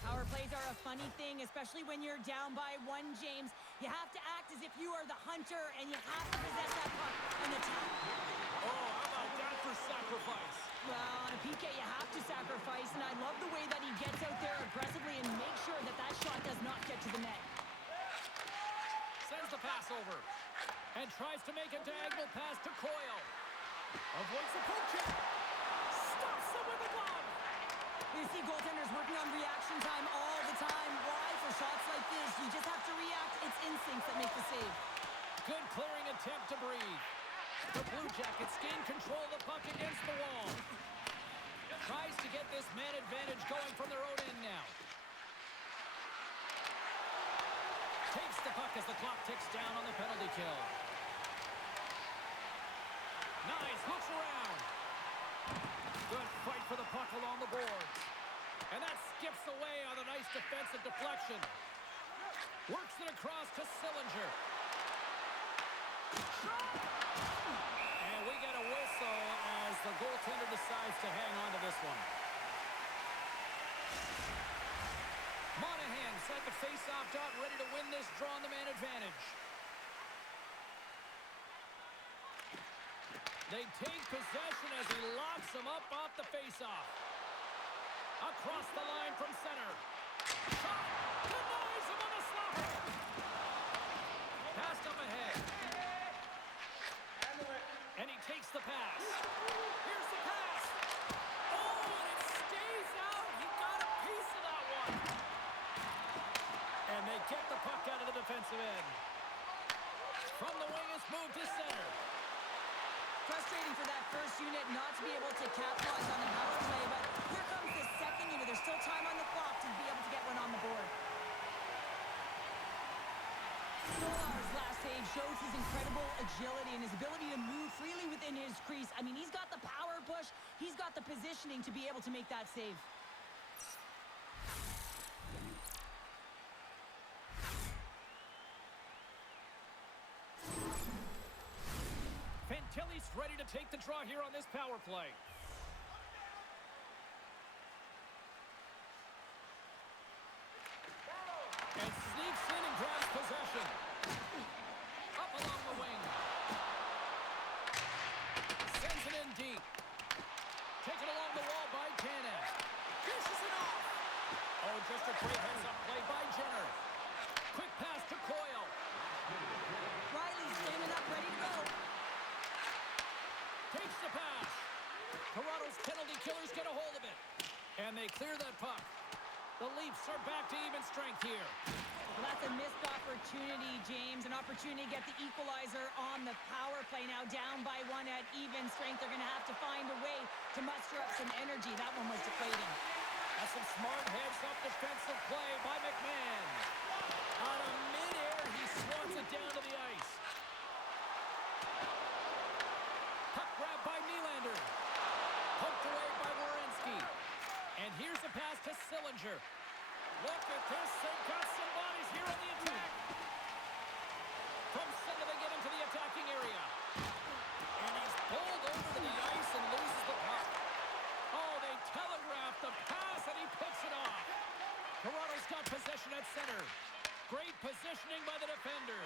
Power plays are a funny thing, especially when you're down by one, James. You have to act as if you are the hunter, and you have to possess that puck and attack. Oh, how about that for sacrifice? Well, on a PK, you have to sacrifice, and I love the way that he gets out there aggressively and makes sure that that shot does not get to the net. Sends the pass over and tries to make a diagonal pass to Coyle. Avoids the poke check. Stops him with a glove. You see goaltenders working on reaction time all the time. Why? For shots like this, you just have to react. It's instincts that make the save. Good clearing attempt to breathe. The Blue Jackets gain control of the puck against the wall. Tries to get this man advantage going from their own end now. Takes the puck as the clock ticks down on the penalty kill. Nice, looks around. Good fight for the puck along the boards. And that skips away on a nice defensive deflection. Works it across to Sillinger. And we get a whistle as the goaltender decides to hang on to this one. Monahan set the face-off dot, ready to win this draw on the man advantage. They take possession as he locks him up off the face-off. Across the line from center. Shot! Denies him on the slapper! Passed up ahead. And he takes the pass. Here's the pass. Oh, and it stays out. He got a piece of that one. And they get the puck out of the defensive end. From the wing, it's moved to center. Frustrating for that first unit not to be able to capitalize on the power play, but here comes the second unit. There's still time on the clock to be able to get one on the board. Stolar's last save shows his incredible agility and his ability to move freely within his crease. I mean, he's got the power push. He's got the positioning to be able to make that save. Fantilli's ready to take the draw here on this power play. And sneaks in and grabs possession. Up along the wing. Sends it in deep. Taken along the wall by Tanev. Dishes it off. Oh, just a great heads-up play by Jenner. Quick pass to Coyle. Riley's standing up, ready to go. Takes the pass. Toronto's penalty killers get a hold of it. And they clear that puck. The Leafs are back to even strength here. Well, that's a missed opportunity, James. An opportunity to get the equalizer on the power play. Now down by one at even strength. They're going to have to find a way to muster up some energy. That one was deflating. That's some smart heads-up defensive play by McMahon. Out of midair, he swats it down to the ice. Puck grab by Nylander. Poked away by Werenski. And here's a pass to Sillinger. Look at this. They've got some bodies here on the attack. From center, they get into the attacking area. And he's pulled over to the ice and loses the puck. Oh, they telegraphed the pass, and he picks it off. Toronto's got possession at center. Great positioning by the defender.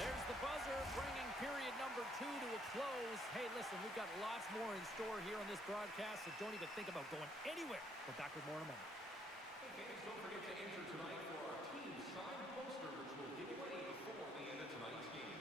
There's the buzzer, bringing period number 2 to a close. Hey, listen, we've got lots more in store here on this broadcast, so don't even think about going anywhere. We're back with more in a moment. Hey, fans, don't forget to enter tonight for our team signed poster, which we'll give away before the end of tonight's game.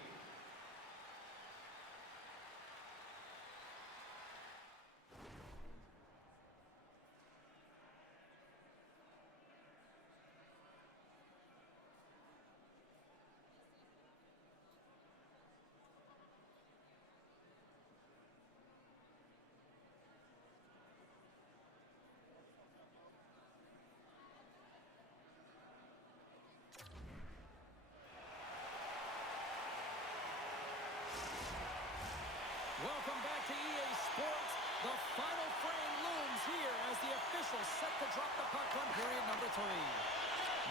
Welcome back to EA Sports. The final frame looms here as the officials set to drop the puck on period number 3.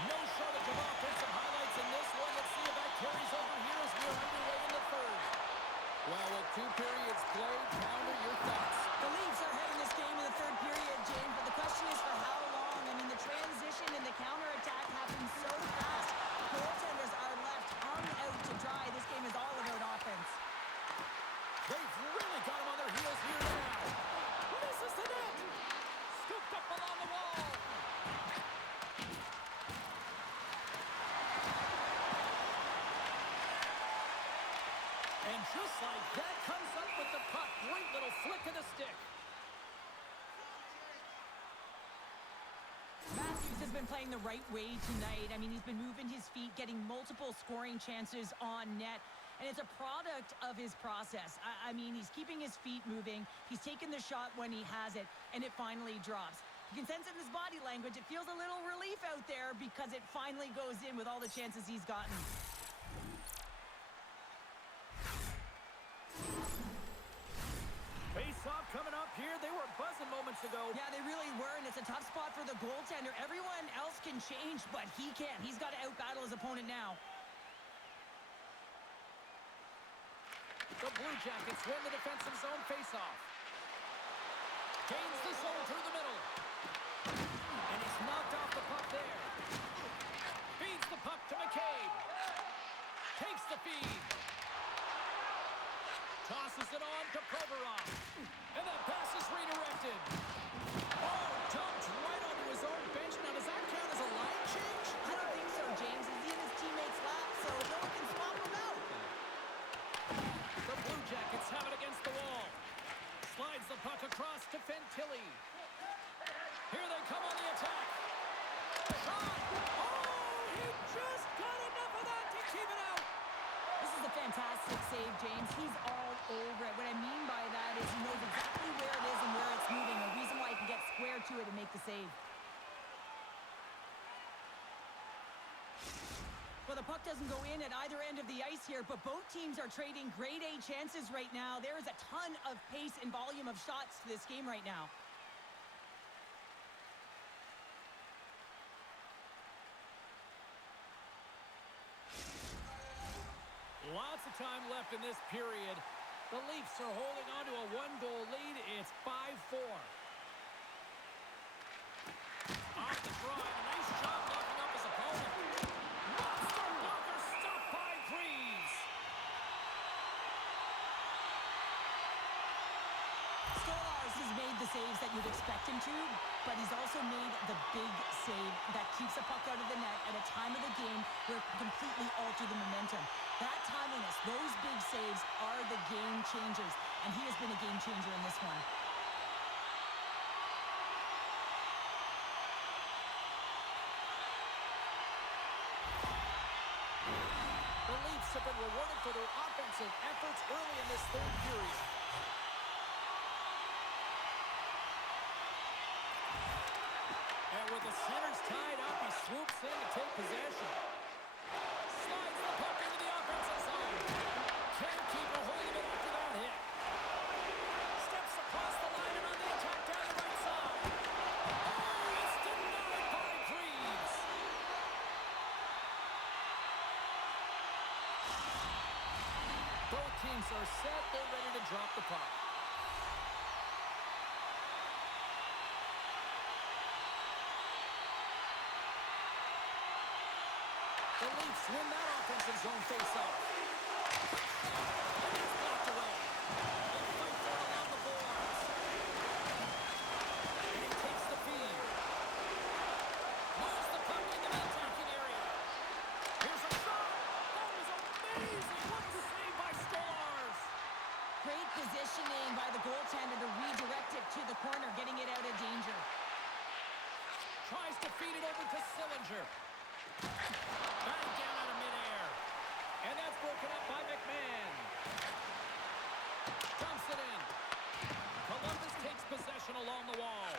No shortage of offensive highlights in this one. Let's see if that carries over here as we're underway in the third. Well, with 2 periods played, Pounder, your thoughts? The Leafs are heading this game in the third period, James, but the question is for how long? I mean, the transition and the counterattack happen so fast. Goaltenders are left hung out to dry. This game is all about offense. They've really got him on their heels here now. Misses the net. Scooped up along the wall. And just like that, comes up with the puck. Great little flick of the stick. Matthews has been playing the right way tonight. I mean, he's been moving his feet, getting multiple scoring chances on net. And it's a product of his process. I mean, he's keeping his feet moving. He's taking the shot when he has it, and it finally drops. You can sense in his body language, it feels a little relief out there because it finally goes in with all the chances he's gotten. Face-off coming up here. They were buzzing moments ago. Yeah, they really were, and it's a tough spot for the goaltender. Everyone else can change, but he can't. He's got to out-battle his opponent now. The Blue Jackets win the defensive zone face-off. Gains the zone through the middle. And he's knocked off the puck there. Feeds the puck to McCabe. Takes the feed. Tosses it on to Provorov. And that pass is redirected. Oh, dumped right onto his own bench. Now, does that count as a line change? I don't think so, James. He's in his teammate's lap, so no one can swap him out. The Blue Jackets have it against the wall. Slides the puck across to Fantilli. Here they come on the attack. Shot! Oh, he just got enough of that to keep it out. This is a fantastic save, James. He's all over it. What I mean by that is he knows exactly where it is and where it's moving. A reason why he can get square to it and make the save. Well, the puck doesn't go in at either end of the ice here, but both teams are trading grade A chances right now. There is a ton of pace and volume of shots to this game right now. Lots of time left in this period. The Leafs are holding on to a 1-goal lead. It's 5-4. Off the draw, nice shot knocking up his opponent. Monster blocker stopped by Greaves. Stolarz has made the saves that you'd expect him to, but he's also made the big save that keeps the puck out of the net at a time of the game where it can completely alter the momentum. That timeliness, those big saves are the game changers, and he has been a game changer in this one. The Leafs have been rewarded for their offensive efforts early in this third period. And with the centers tied up, he swoops in to take possession. Slides the puck into the offensive zone. Can't keep a hold of it after that hit. Steps across the line and on the attack down the right side. Oh, it's denied by Greaves. Both teams are set. They're ready to drop the puck. The The Leafs win that offensive zone face-off. And it's blocked away. They fight for it along the boards. And he takes the feed. Moves the puck into the attacking area. Here's a shot. That was amazing. What a save by Stolarz. Great positioning by the goaltender to redirect it to the corner, getting it out of danger. Tries to feed it over to Sillinger. Batted down out of midair. And that's broken up by McMahon. Dumps it in. Columbus takes possession along the wall.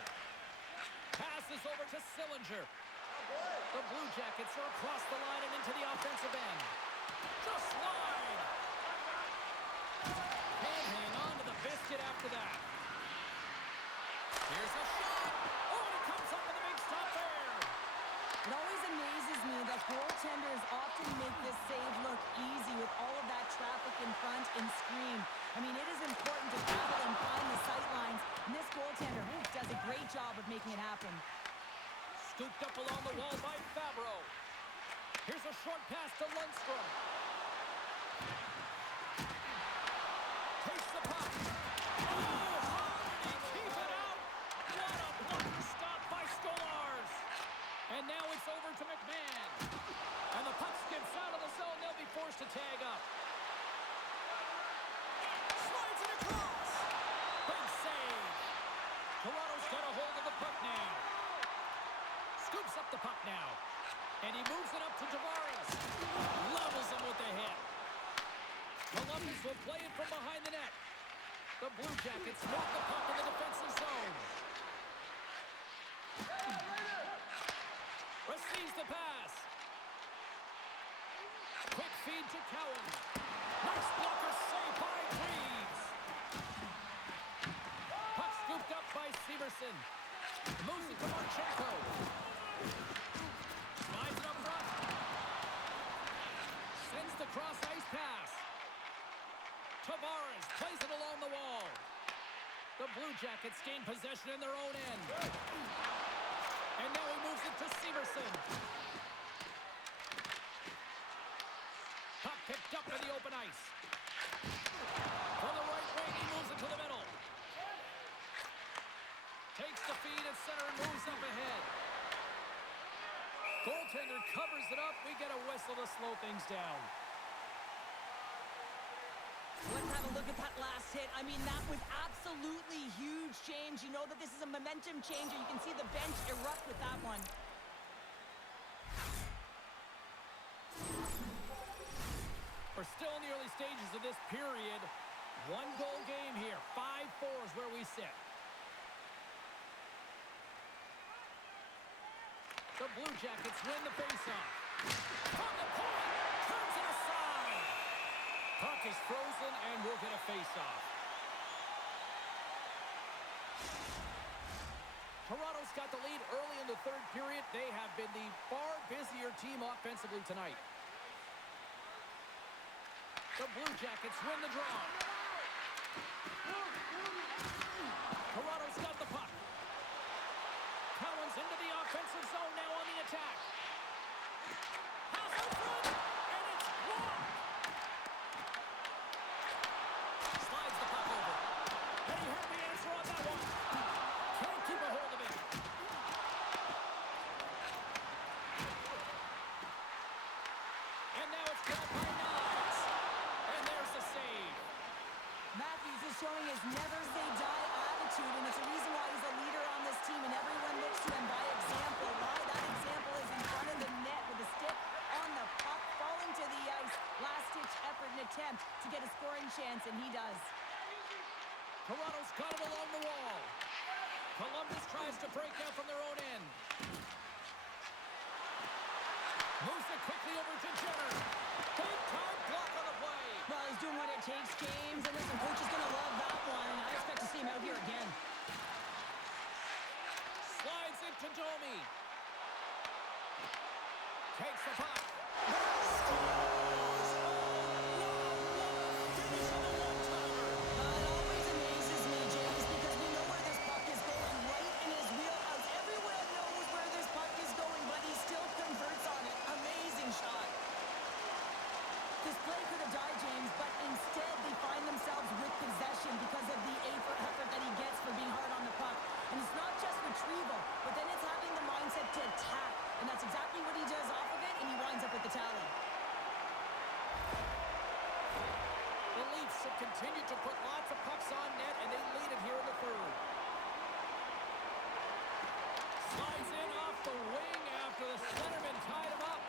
Passes over to Sillinger. The Blue Jackets are across the line and into the offensive end. Just slide. Can't hang on to the biscuit after that. Here's a shot. Oh, and it comes up with a big stop there. It always amazes me that goaltenders often make this save look easy with all of that traffic in front and screen. I mean, it is important to travel and find the sight lines, and this goaltender does a great job of making it happen. Scooped up along the wall by Fabro. Here's a short pass to Lundstrom. Takes the puck. Oh, how did he keep it out? What a blocker stop by Stolarz. And now it's over to McMahon. And the puck skips out of the zone. They'll be forced to tag up. Slides it across. Big save. Toronto's got a hold of the puck now. Scoops up the puck now. And he moves it up to Tavares. Levels him with the hit. Columbus will play it from behind the net. The Blue Jackets move the puck in the defensive zone. Receives the pass. Quick feed to Cowan. Nice blocker save by Reeves. Puck scooped up by Severson. Moves it to Marchenko. Slides it up front. Sends the cross-ice pass. Tavares plays it along the wall. The Blue Jackets gain possession in their own end. And now he moves it to Severson. Puck picked up in the open ice. From the right wing, he moves it to the middle. Takes the feed at center and moves up ahead. Goaltender covers it up. We get a whistle to slow things down. Let's have a look at that last hit. I mean, that was absolutely huge, James. You know that this is a momentum changer. You can see the bench erupt with that one. We're still in the early stages of this period. One-goal game here. 5-4 is where we sit. The Blue Jackets win the faceoff. From the point, turns it aside. Puck is frozen and we'll get a faceoff. Toronto's got the lead early in the third period. They have been the far busier team offensively tonight. The Blue Jackets win the draw. Toronto's got the puck. Cowan's into the offensive zone now on the attack. Pass in front, and it's blocked. Slides the puck over. And he heard the answer on that one. Can't keep a hold of it. And now it's caught by Knies. And there's the save. Matthews is showing his never-say-die attitude, and it's a reason why he's a leader on this team, and everyone looks to him by example. Why that example is in front of the net with a stick on the puck, falling to the ice, last-ditch effort and attempt to get a scoring chance, and he does. Toronto's got it along the wall. Columbus tries to break out from their own end. Moves it quickly over to Jenner. Big-time block on the play. Well, he's doing what it takes, James, and listen, coach is going to love that one, and I expect to see him out here again. Slides it to Domi. Takes the puck. It always amazes me, James, because we know where this puck is going, right in his wheelhouse. Everyone knows where this puck is going, but he still converts on it. Amazing shot. continued to put lots of pucks on net, and they lead it here in the third. Slides in off the wing after the centerman tied him up.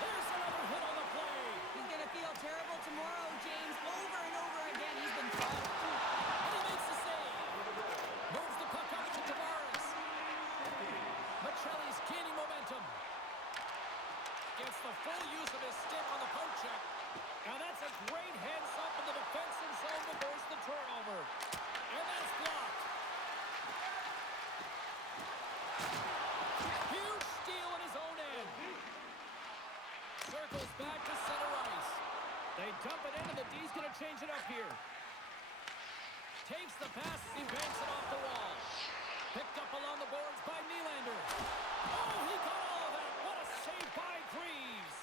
There's another hit on the play. He's going to feel terrible tomorrow, James. Over and over again, he's been fouled. And he makes the save. Moves the puck up to Tavares. Machelli's gaining momentum. Gets the full use of his stick on the poke check. Now that's a great heads-up in the defensive zone to force the turnover. And that's blocked. Huge steal in his own end. Circles back to center ice. They dump it in, and the D's going to change it up here. Takes the pass as he banks it off the wall. Picked up along the boards by Nylander. Oh, he got all of that. What a save by Greaves.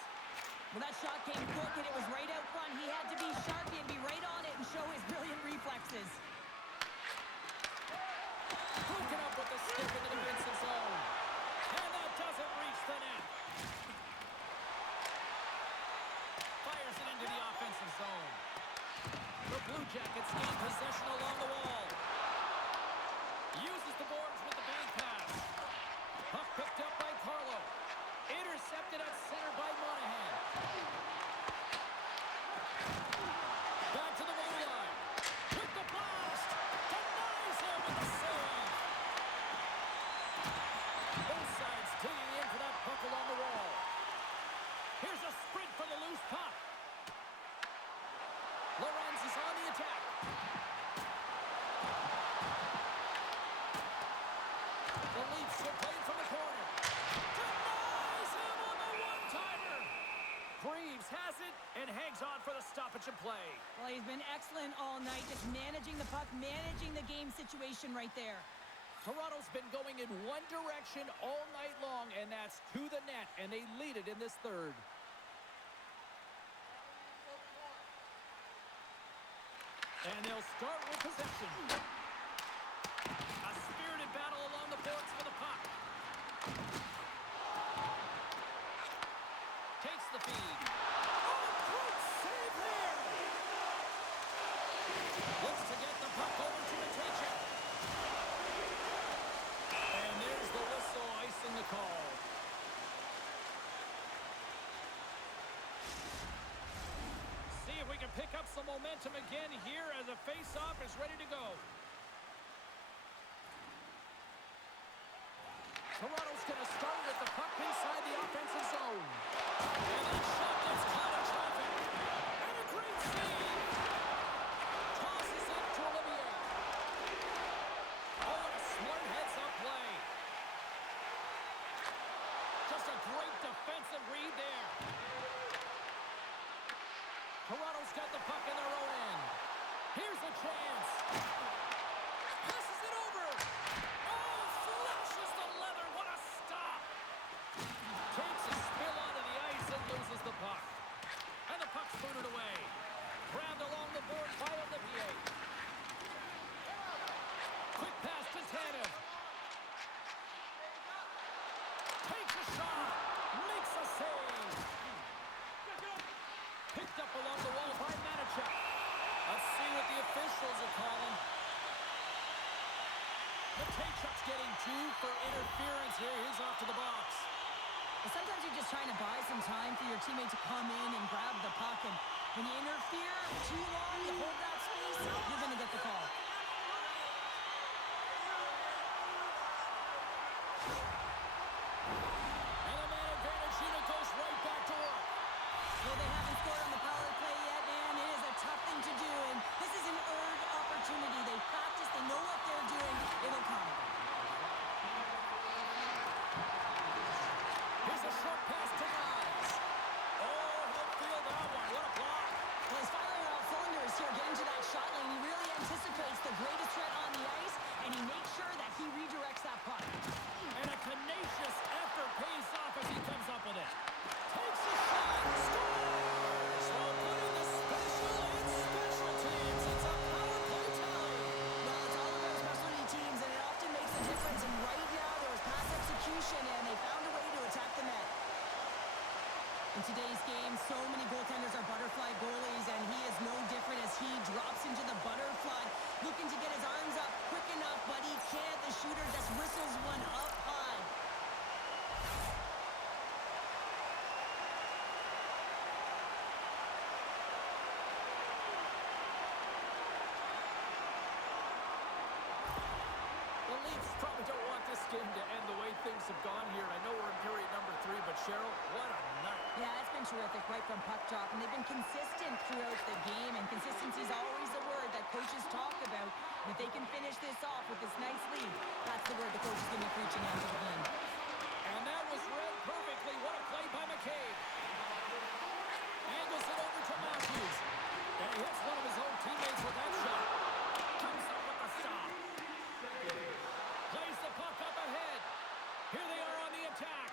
Well, that shot came quick, and it was right out front. He had to be sharp. He had to be right on it and show his brilliant reflexes. Broken up with the stick in the defensive zone. And that doesn't reach the net. Fires it into the offensive zone. The Blue Jackets gain possession along the wall. Uses the boards with the bank pass. Puck picked up by Carlo. Intercepted at center by Monahan. Back to the goal line. With the blast. Denies him with the save. Both sides digging in for that puck along the wall. Here's a sprint for the loose puck. Lorenz is on the attack. The Leafs are played from the corner. Denies him on the one-timer. Greaves has it and hangs on for the stoppage and play. Well, he's been excellent all night, just managing the puck, managing the game situation right there. Toronto's been going in one direction all night long, and that's to the net, and they lead it in this third. And they'll start with possession. A spirited battle along the boards for the puck. Takes the feed. Oh, great save there! Looks to get the puck over to Matejchuk. And there's the whistle, icing the call. See if we can pick up some momentum again here as a face-off is ready to go. Toronto's going to start with the puck inside the offensive zone. And that shot gets caught in traffic. And a great save. Tosses it to Olivier. Oh, and a smart heads-up play. Just a great defensive read there. Toronto's got the puck in their own end. Here's a chance. Passes it over. Oh, flashes the leather. What a stop. Takes a spill onto the ice and loses the puck. And the puck's booted away. Grabbed along the board by Olivier. Quick pass to Tanev. Takes a shot. Makes a save. Picked up along the wall by Madden. Let's see what the officials are calling. Matejchuk's getting two for interference here. He's off to the box. Well, sometimes you're just trying to buy some time for your teammate to come in and grab the puck. And when you interfere too long, you hold that space, you're going to get the call. And a man advantage unit goes right back to work. Well, they haven't scored on the power play yet, man. It is a tough thing to do, and this is an earned opportunity. They practice, they know what they're doing. It'll come. Here's a short pass to Nice. Oh, he'll feel that one. What a block. Well, he's firing on all cylinders here, getting to that shot lane. He really game to end the way things have gone here. I know we're in period number 3, but Cheryl, what a night. Yeah, it's been terrific right from puck drop, and they've been consistent throughout the game, and consistency is always the word that coaches talk about. And if they can finish this off with this nice lead, that's the word the coach is going to be preaching after the game. And that was read perfectly. What a play by McCabe. Angles it over to Matthews. And he hits one of his own teammates with that shot. Comes up with the stop. Plays the puck up ahead. Here they are on the attack.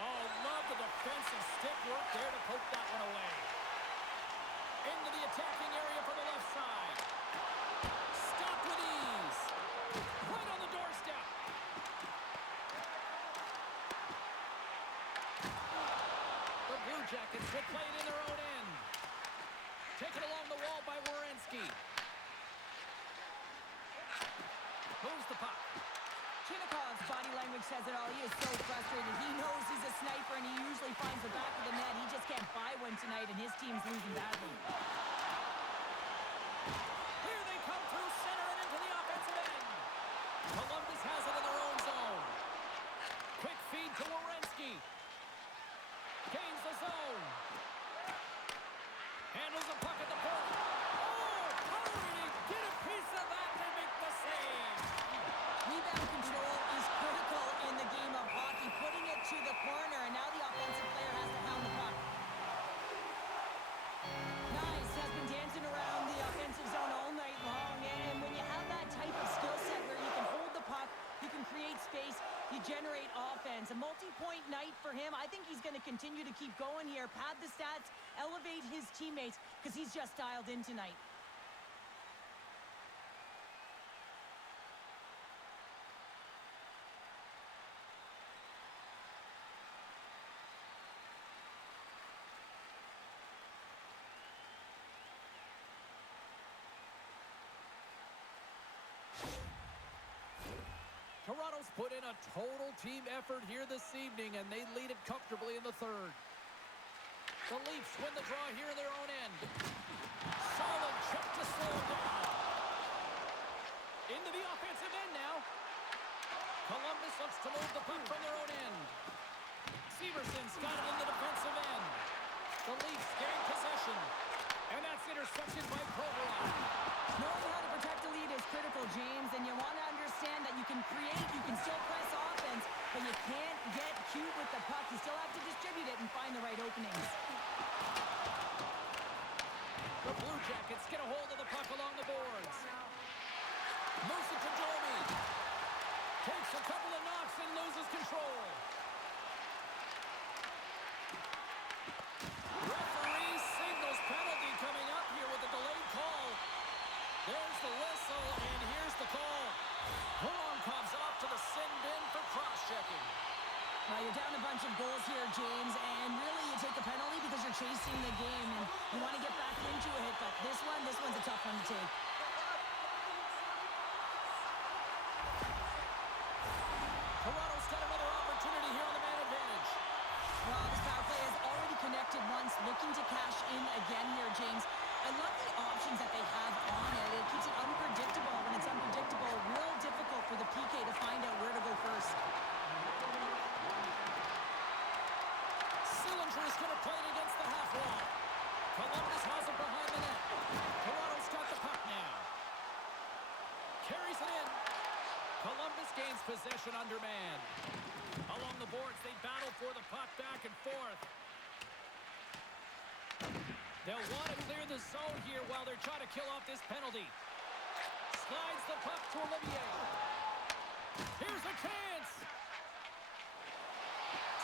Oh, love the defensive stick work there to poke that one away. Into the attacking area from the left side. Stopped with ease. Right on the doorstep. The Blue Jackets will play it in their own end. Taken along the wall by Werenski. Moves the puck. Chinnikov's body language says it all. He is so frustrated. He knows he's a sniper, and he usually finds the back of the net. He just can't buy one tonight, and his team's losing badly. Here they come through center and into the offensive end. Columbus has it in their own zone. Quick feed to Werenski. Gains the zone. Handles the puck at the point. Oh, hurry! Get a piece of that to make the save. Rebound control is critical in the game of hockey. Putting it to the corner, and now the offensive player has to pound the puck. Nice has been dancing around the offensive zone all night long, and when you have that type of skill set where you can hold the puck, you can create space, you generate offense. A multi-point night for him. I think he's going to continue to keep going here, pad the stats, elevate his teammates, because he's just dialed in tonight. Toronto's put in a total team effort here this evening, and they lead it comfortably in the third. The Leafs win the draw here in their own end. Solid check to slow it down. Into the offensive end now. Columbus looks to move the puck from their own end. Severson's got it in the defensive end. The Leafs gain possession. And that's intercepted by Provorov. Knowing how to protect the lead is critical, James, and you want to understand that you can create, you can still press offense, but you can't get cute with the puck. You still have to distribute it and find the right openings. The Blue Jackets get a hold of the puck along the boards. Moves it to Domi. Takes a couple of knocks and loses control. Referee signals penalty coming up here with a delayed call. There's the whistle, and here's the call. Voronkhov's off to the sin bin for cross-checking. Well, you're down a bunch of goals here, James, and really you take the penalty because you're chasing the game, and you want to get back into a hit, but this one's a tough one to take. Toronto's got another opportunity here on the man advantage. Well, this power play has already connected once, looking to cash in again here, James. I love the options that they have on it. It keeps it unpredictable. When it's unpredictable, real difficult for the PK to find out where to go first. Sillinger is going to play it against the half wall. Columbus has it behind the net. Toronto's got the puck now. Carries it in. Columbus gains possession under man. Along the boards, they battle for the puck back and forth. They'll want to clear the zone here while they're trying to kill off this penalty. Slides the puck to Olivier. Here's a chance.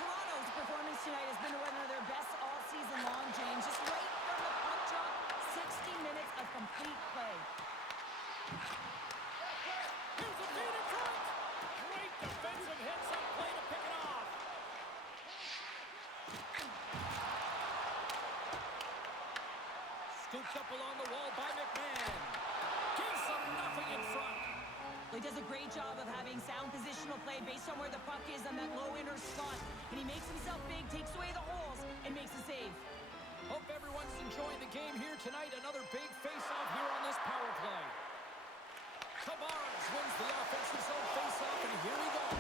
Toronto's performance tonight has been one of their best all season long, James. Just right from the puck drop, 60 minutes of complete play. Here's a feed in front. Great defensive hits on play to pick it off. Scooped up along the wall by McMahon. Gives them nothing in front. He does a great job of having sound positional play based on where the puck is on that low inner slot. And he makes himself big, takes away the holes, and makes a save. Hope everyone's enjoying the game here tonight. Another big face-off here on this power play. Tavares wins the offensive zone face-off, and here we go.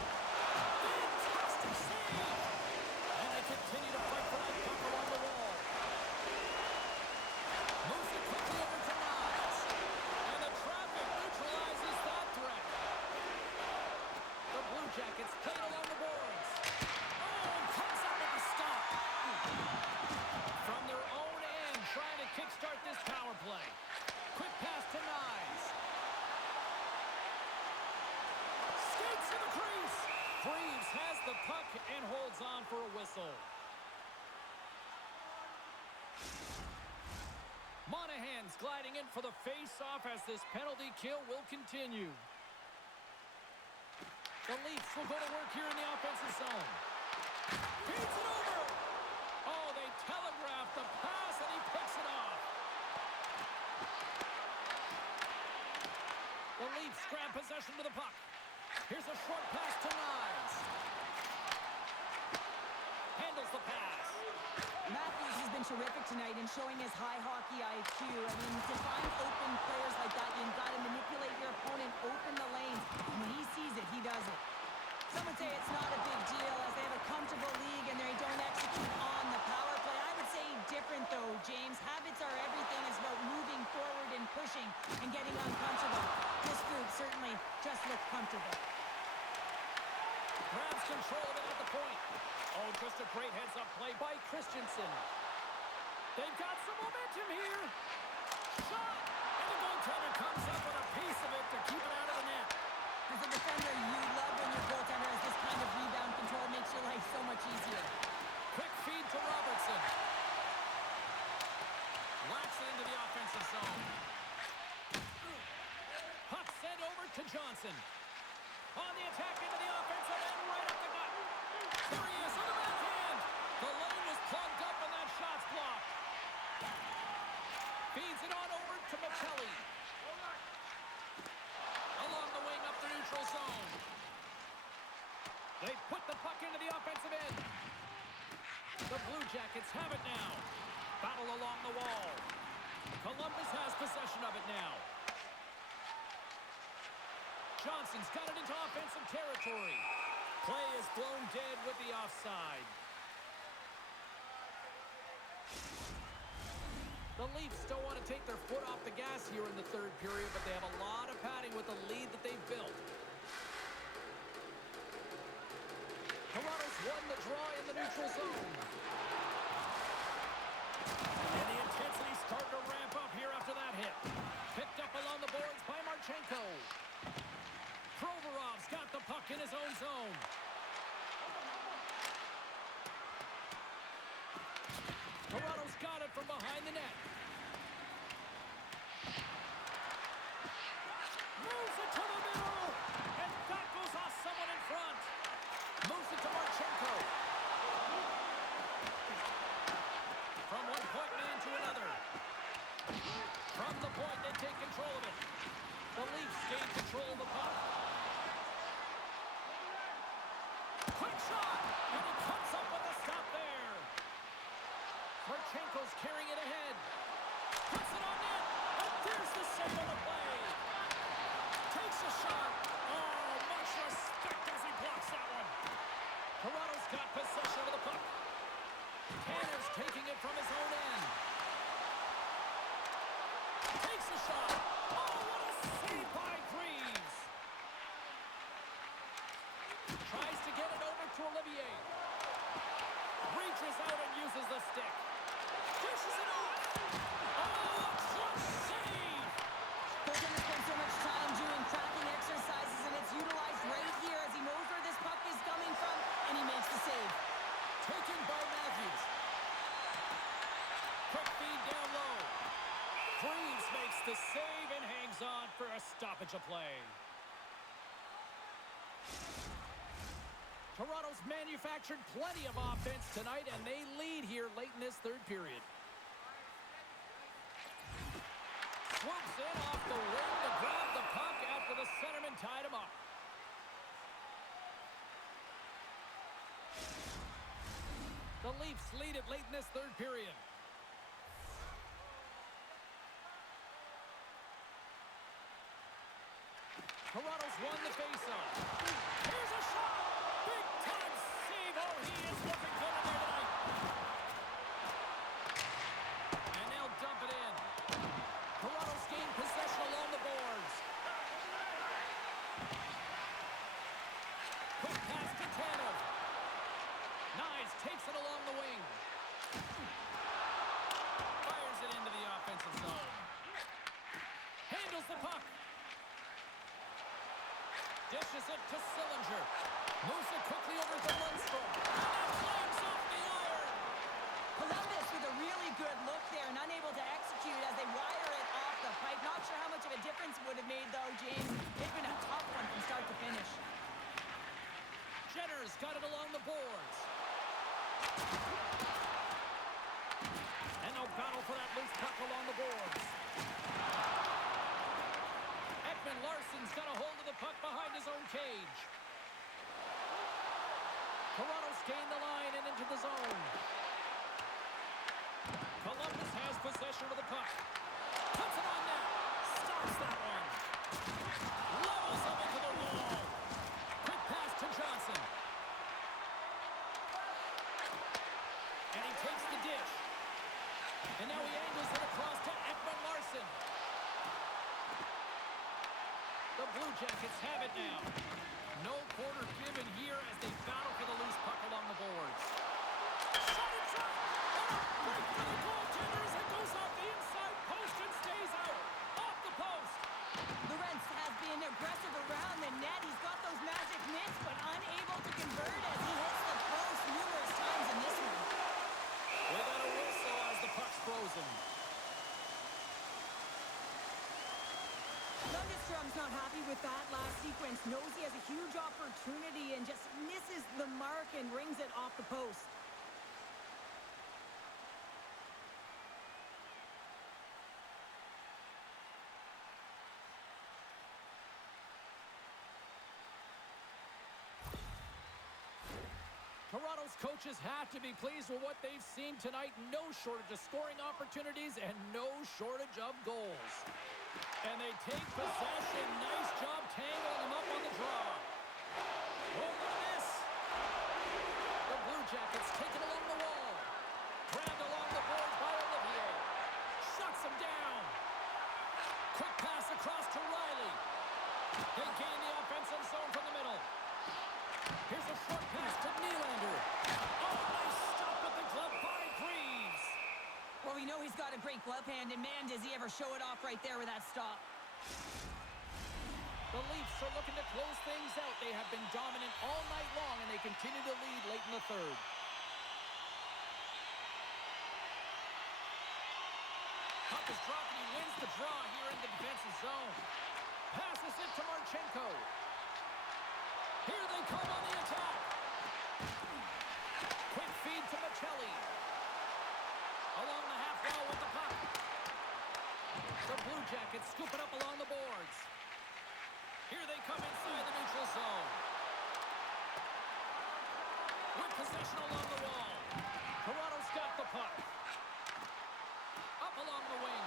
to kickstart this power play. Quick pass to Nyes. Skates to the crease. Freeves has the puck and holds on for a whistle. Monahan's gliding in for the face-off as this penalty kill will continue. The Leafs will go to work here in the offensive zone. Feeds it over. Oh, they telegraphed the pass, and he picks it off. The Leafs grab possession to the puck. Here's a short pass to Nyes. Handles the pass. Matthews has been terrific tonight in showing his high hockey IQ. I mean, to find open players like that, you've got to manipulate your opponent, open the lanes. And when he sees it, he does it. Some would say it's not a big deal as they have a comfortable league and they don't execute on the power play. I would say different, though, James. Habits are everything. It's about moving forward and pushing and getting uncomfortable. This group certainly just looked comfortable. Grabs control of it at the point. Oh, just a great heads-up play by Christensen. They've got some momentum here. Shot! And the goaltender comes up with a piece of it to keep it out of the net. As a defender, you love when your goaltender has this kind of rebound control. It makes your life so much easier. Quick feed to Robertson. Locks it into the offensive zone. Puck sent over to Johnson. On the attack into the offensive end, right up the gut. There he is on the backhand. The lane was plugged up and that shot's blocked. Feeds it on over to Michelli. Along the wing up the neutral zone. They put the puck into the offensive end. The Blue Jackets have it now. Battle along the wall. Columbus has possession of it now. Johnson's got it into offensive territory. Play is blown dead with the offside. The Leafs don't want to take their foot off the gas here in the third period, but they have a lot of padding with the lead that they've built. Toronto's won the draw in the neutral zone. And the intensity's starting to ramp up here after that hit. Picked up along the boards by Marchenko. Provorov's got the puck in his own zone. Toronto's got it from behind the net. Moves it to the middle. And that goes off someone in front. Moves it to Marchenko. From one point man to another. From the point, they take control of it. The Leafs gain control of the puck. Quick shot! And he comes up with a stop there. Marchenko's carrying it ahead. Puts it on net. And there's the save on the play. Takes a shot. Oh, much respect as he blocks that one. Toronto's got possession of the puck. Tanner's taking it from his own end. Takes a shot. Oh, what a save by Greaves. Tries to get it over to Olivier. Reaches out and uses the stick. Dishes it off. Oh, clutch save. Goaltender spends so much time doing tracking exercises, and it's utilized right here as he knows where this puck is coming from, and he makes the save. Taken by Matthews. Quick feed down low. Greaves makes the save and hangs on for a stoppage of play. Toronto's manufactured plenty of offense tonight, and they lead here late in this third period. Swoops in off the wing to grab the puck after the centerman tied him up. The Leafs lead it late in this third period. Toronto's won the faceoff. Here's a shot! Big-time save! Oh, he is looking good in there tonight. And they'll dump it in. Toronto's gained possession along the boards. Quick pass to Tanev. Nyes takes it along the wing. Fires it into the Dishes it to Sillinger. Moves it quickly over to Lundstrom. And that flames off the iron. Columbus with a really good look there and unable to execute as they wire it off the pipe. Not sure how much of a difference it would have made, though, James. It's been a tough one from start to finish. Jenner's got it along the boards. And no battle for that loose puck along the boards. Ekman Larsson's got a hold of the puck behind his own cage. Toronto's gained the line and into the zone. Columbus has possession of the puck. Puts it on net. Stops that one. Levels him into the wall. Quick pass to Johnson. And he takes the dish. And now he angles it across to Ekman Larsson. The Blue Jackets have it now. No quarter given here as they battle for the loose puck along the boards. Shot and shot! Break for the goaltender as it goes off the inside post and stays out. Off the post. Lorentz has been aggressive around the net. He's got those magic mitts, but unable to convert as he hits the post numerous times in this one. We got a whistle as the puck's frozen. Lundstrom's not happy with that last sequence. Knows he has a huge opportunity and just misses the mark and rings it off the post. Toronto's coaches have to be pleased with what they've seen tonight. No shortage of scoring opportunities and no shortage of goals. And they take possession. Nice job tangling them up on the draw. Oh, look at this. The Blue Jackets take it along the wall. Grabbed along the boards by Olivier. Shuts him down. Quick pass across to Riley. They gain the offensive zone from the middle. Here's a short pass to Nylander. Oh, nice stop with the glove by Greaves. Well, we know he's got a great glove hand, and man, does he ever show it off right there with that stop. The Leafs are looking to close things out. They have been dominant all night long, and they continue to lead late in the third. Puck is dropped, and he wins the draw here in the defensive zone. Passes it to Marchenko. Here they come on the attack. Quick feed to Michelli. Along the half wall with the puck. The Blue Jackets scoop it up along the boards. Here they come inside the neutral zone. With possession along the wall. Toronto's got the puck. Up along the wing.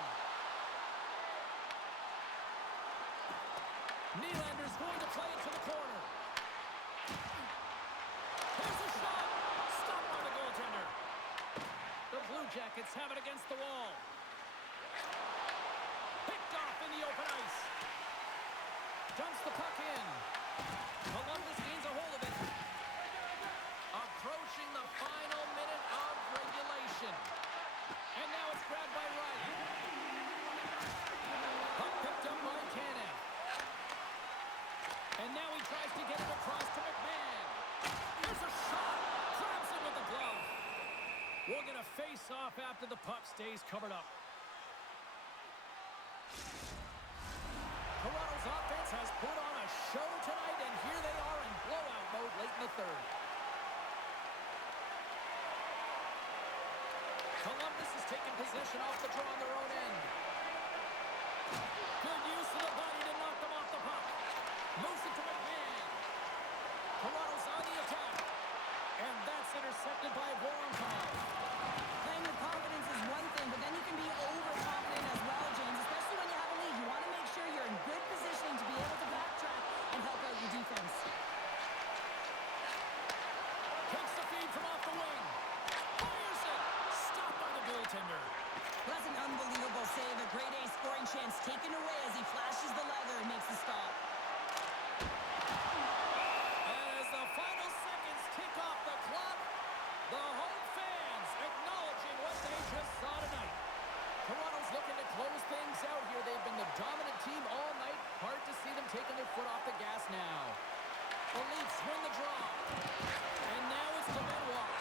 Nylander's going to play it to the corner. Here's a shot. Stopped by the goaltender. The Blue Jackets have it against the wall. Picked off in the open ice. Dumps the puck in. Columbus gains a hold of it. Approaching the final minute of regulation. And now it's grabbed by Wright. Puck picked up by Tanev. And now he tries to get it across to McMahon. Here's a shot. Grabs him with the glove. We'll get a face-off after the puck stays covered up. Toronto's offense has put on a show tonight, and here they are in blowout mode late in the third. Columbus is taking possession off the draw on their own end. Good use of the body to knock them off the puck. Moves it to McMahon. Toronto's on the attack. And that's intercepted by Voronkov. Playing with confidence is one thing, but then you can be overconfident as well, James, especially when you have a lead. You want to make sure you're in good positioning to be able to backtrack and help out your defense. Takes the feed from off the wing. Fires it. Stopped by the goaltender. Well, that's an unbelievable save. A grade A scoring chance taken away as he flashes the leather and makes the stop. As the final seconds tick off the clock, the home fans acknowledging what they just saw tonight. Toronto's looking to close things out here. They've been the dominant team all night. Hard to see them taking their foot off the gas now. The Leafs win the draw. And now it's to Benoit.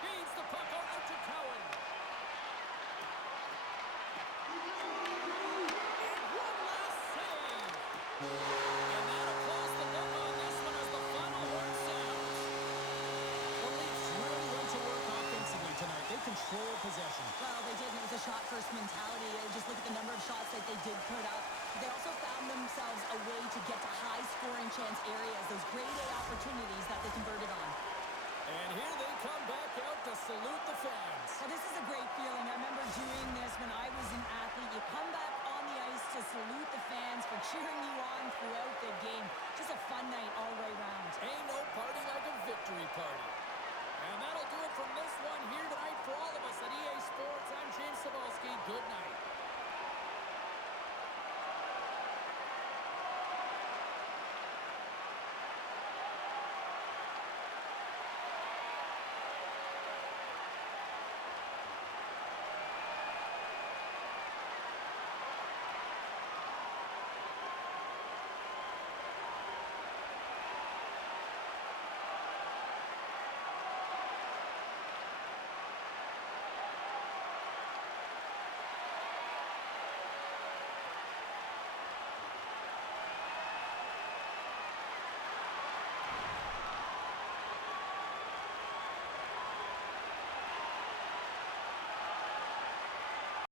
Feeds the puck over to Cowan. And one last save. And that'll close the book on this one as the final horn sounds. The Leafs really went to work offensively tonight. They control possession. Well, they did, and it was a shot-first mentality. Just look at the number of shots that they did put up. They also found themselves a way to get to high-scoring chance areas, those grade A opportunities that they converted on. And here they come back out to salute the fans. Well, this is a great feeling. I remember doing this when I was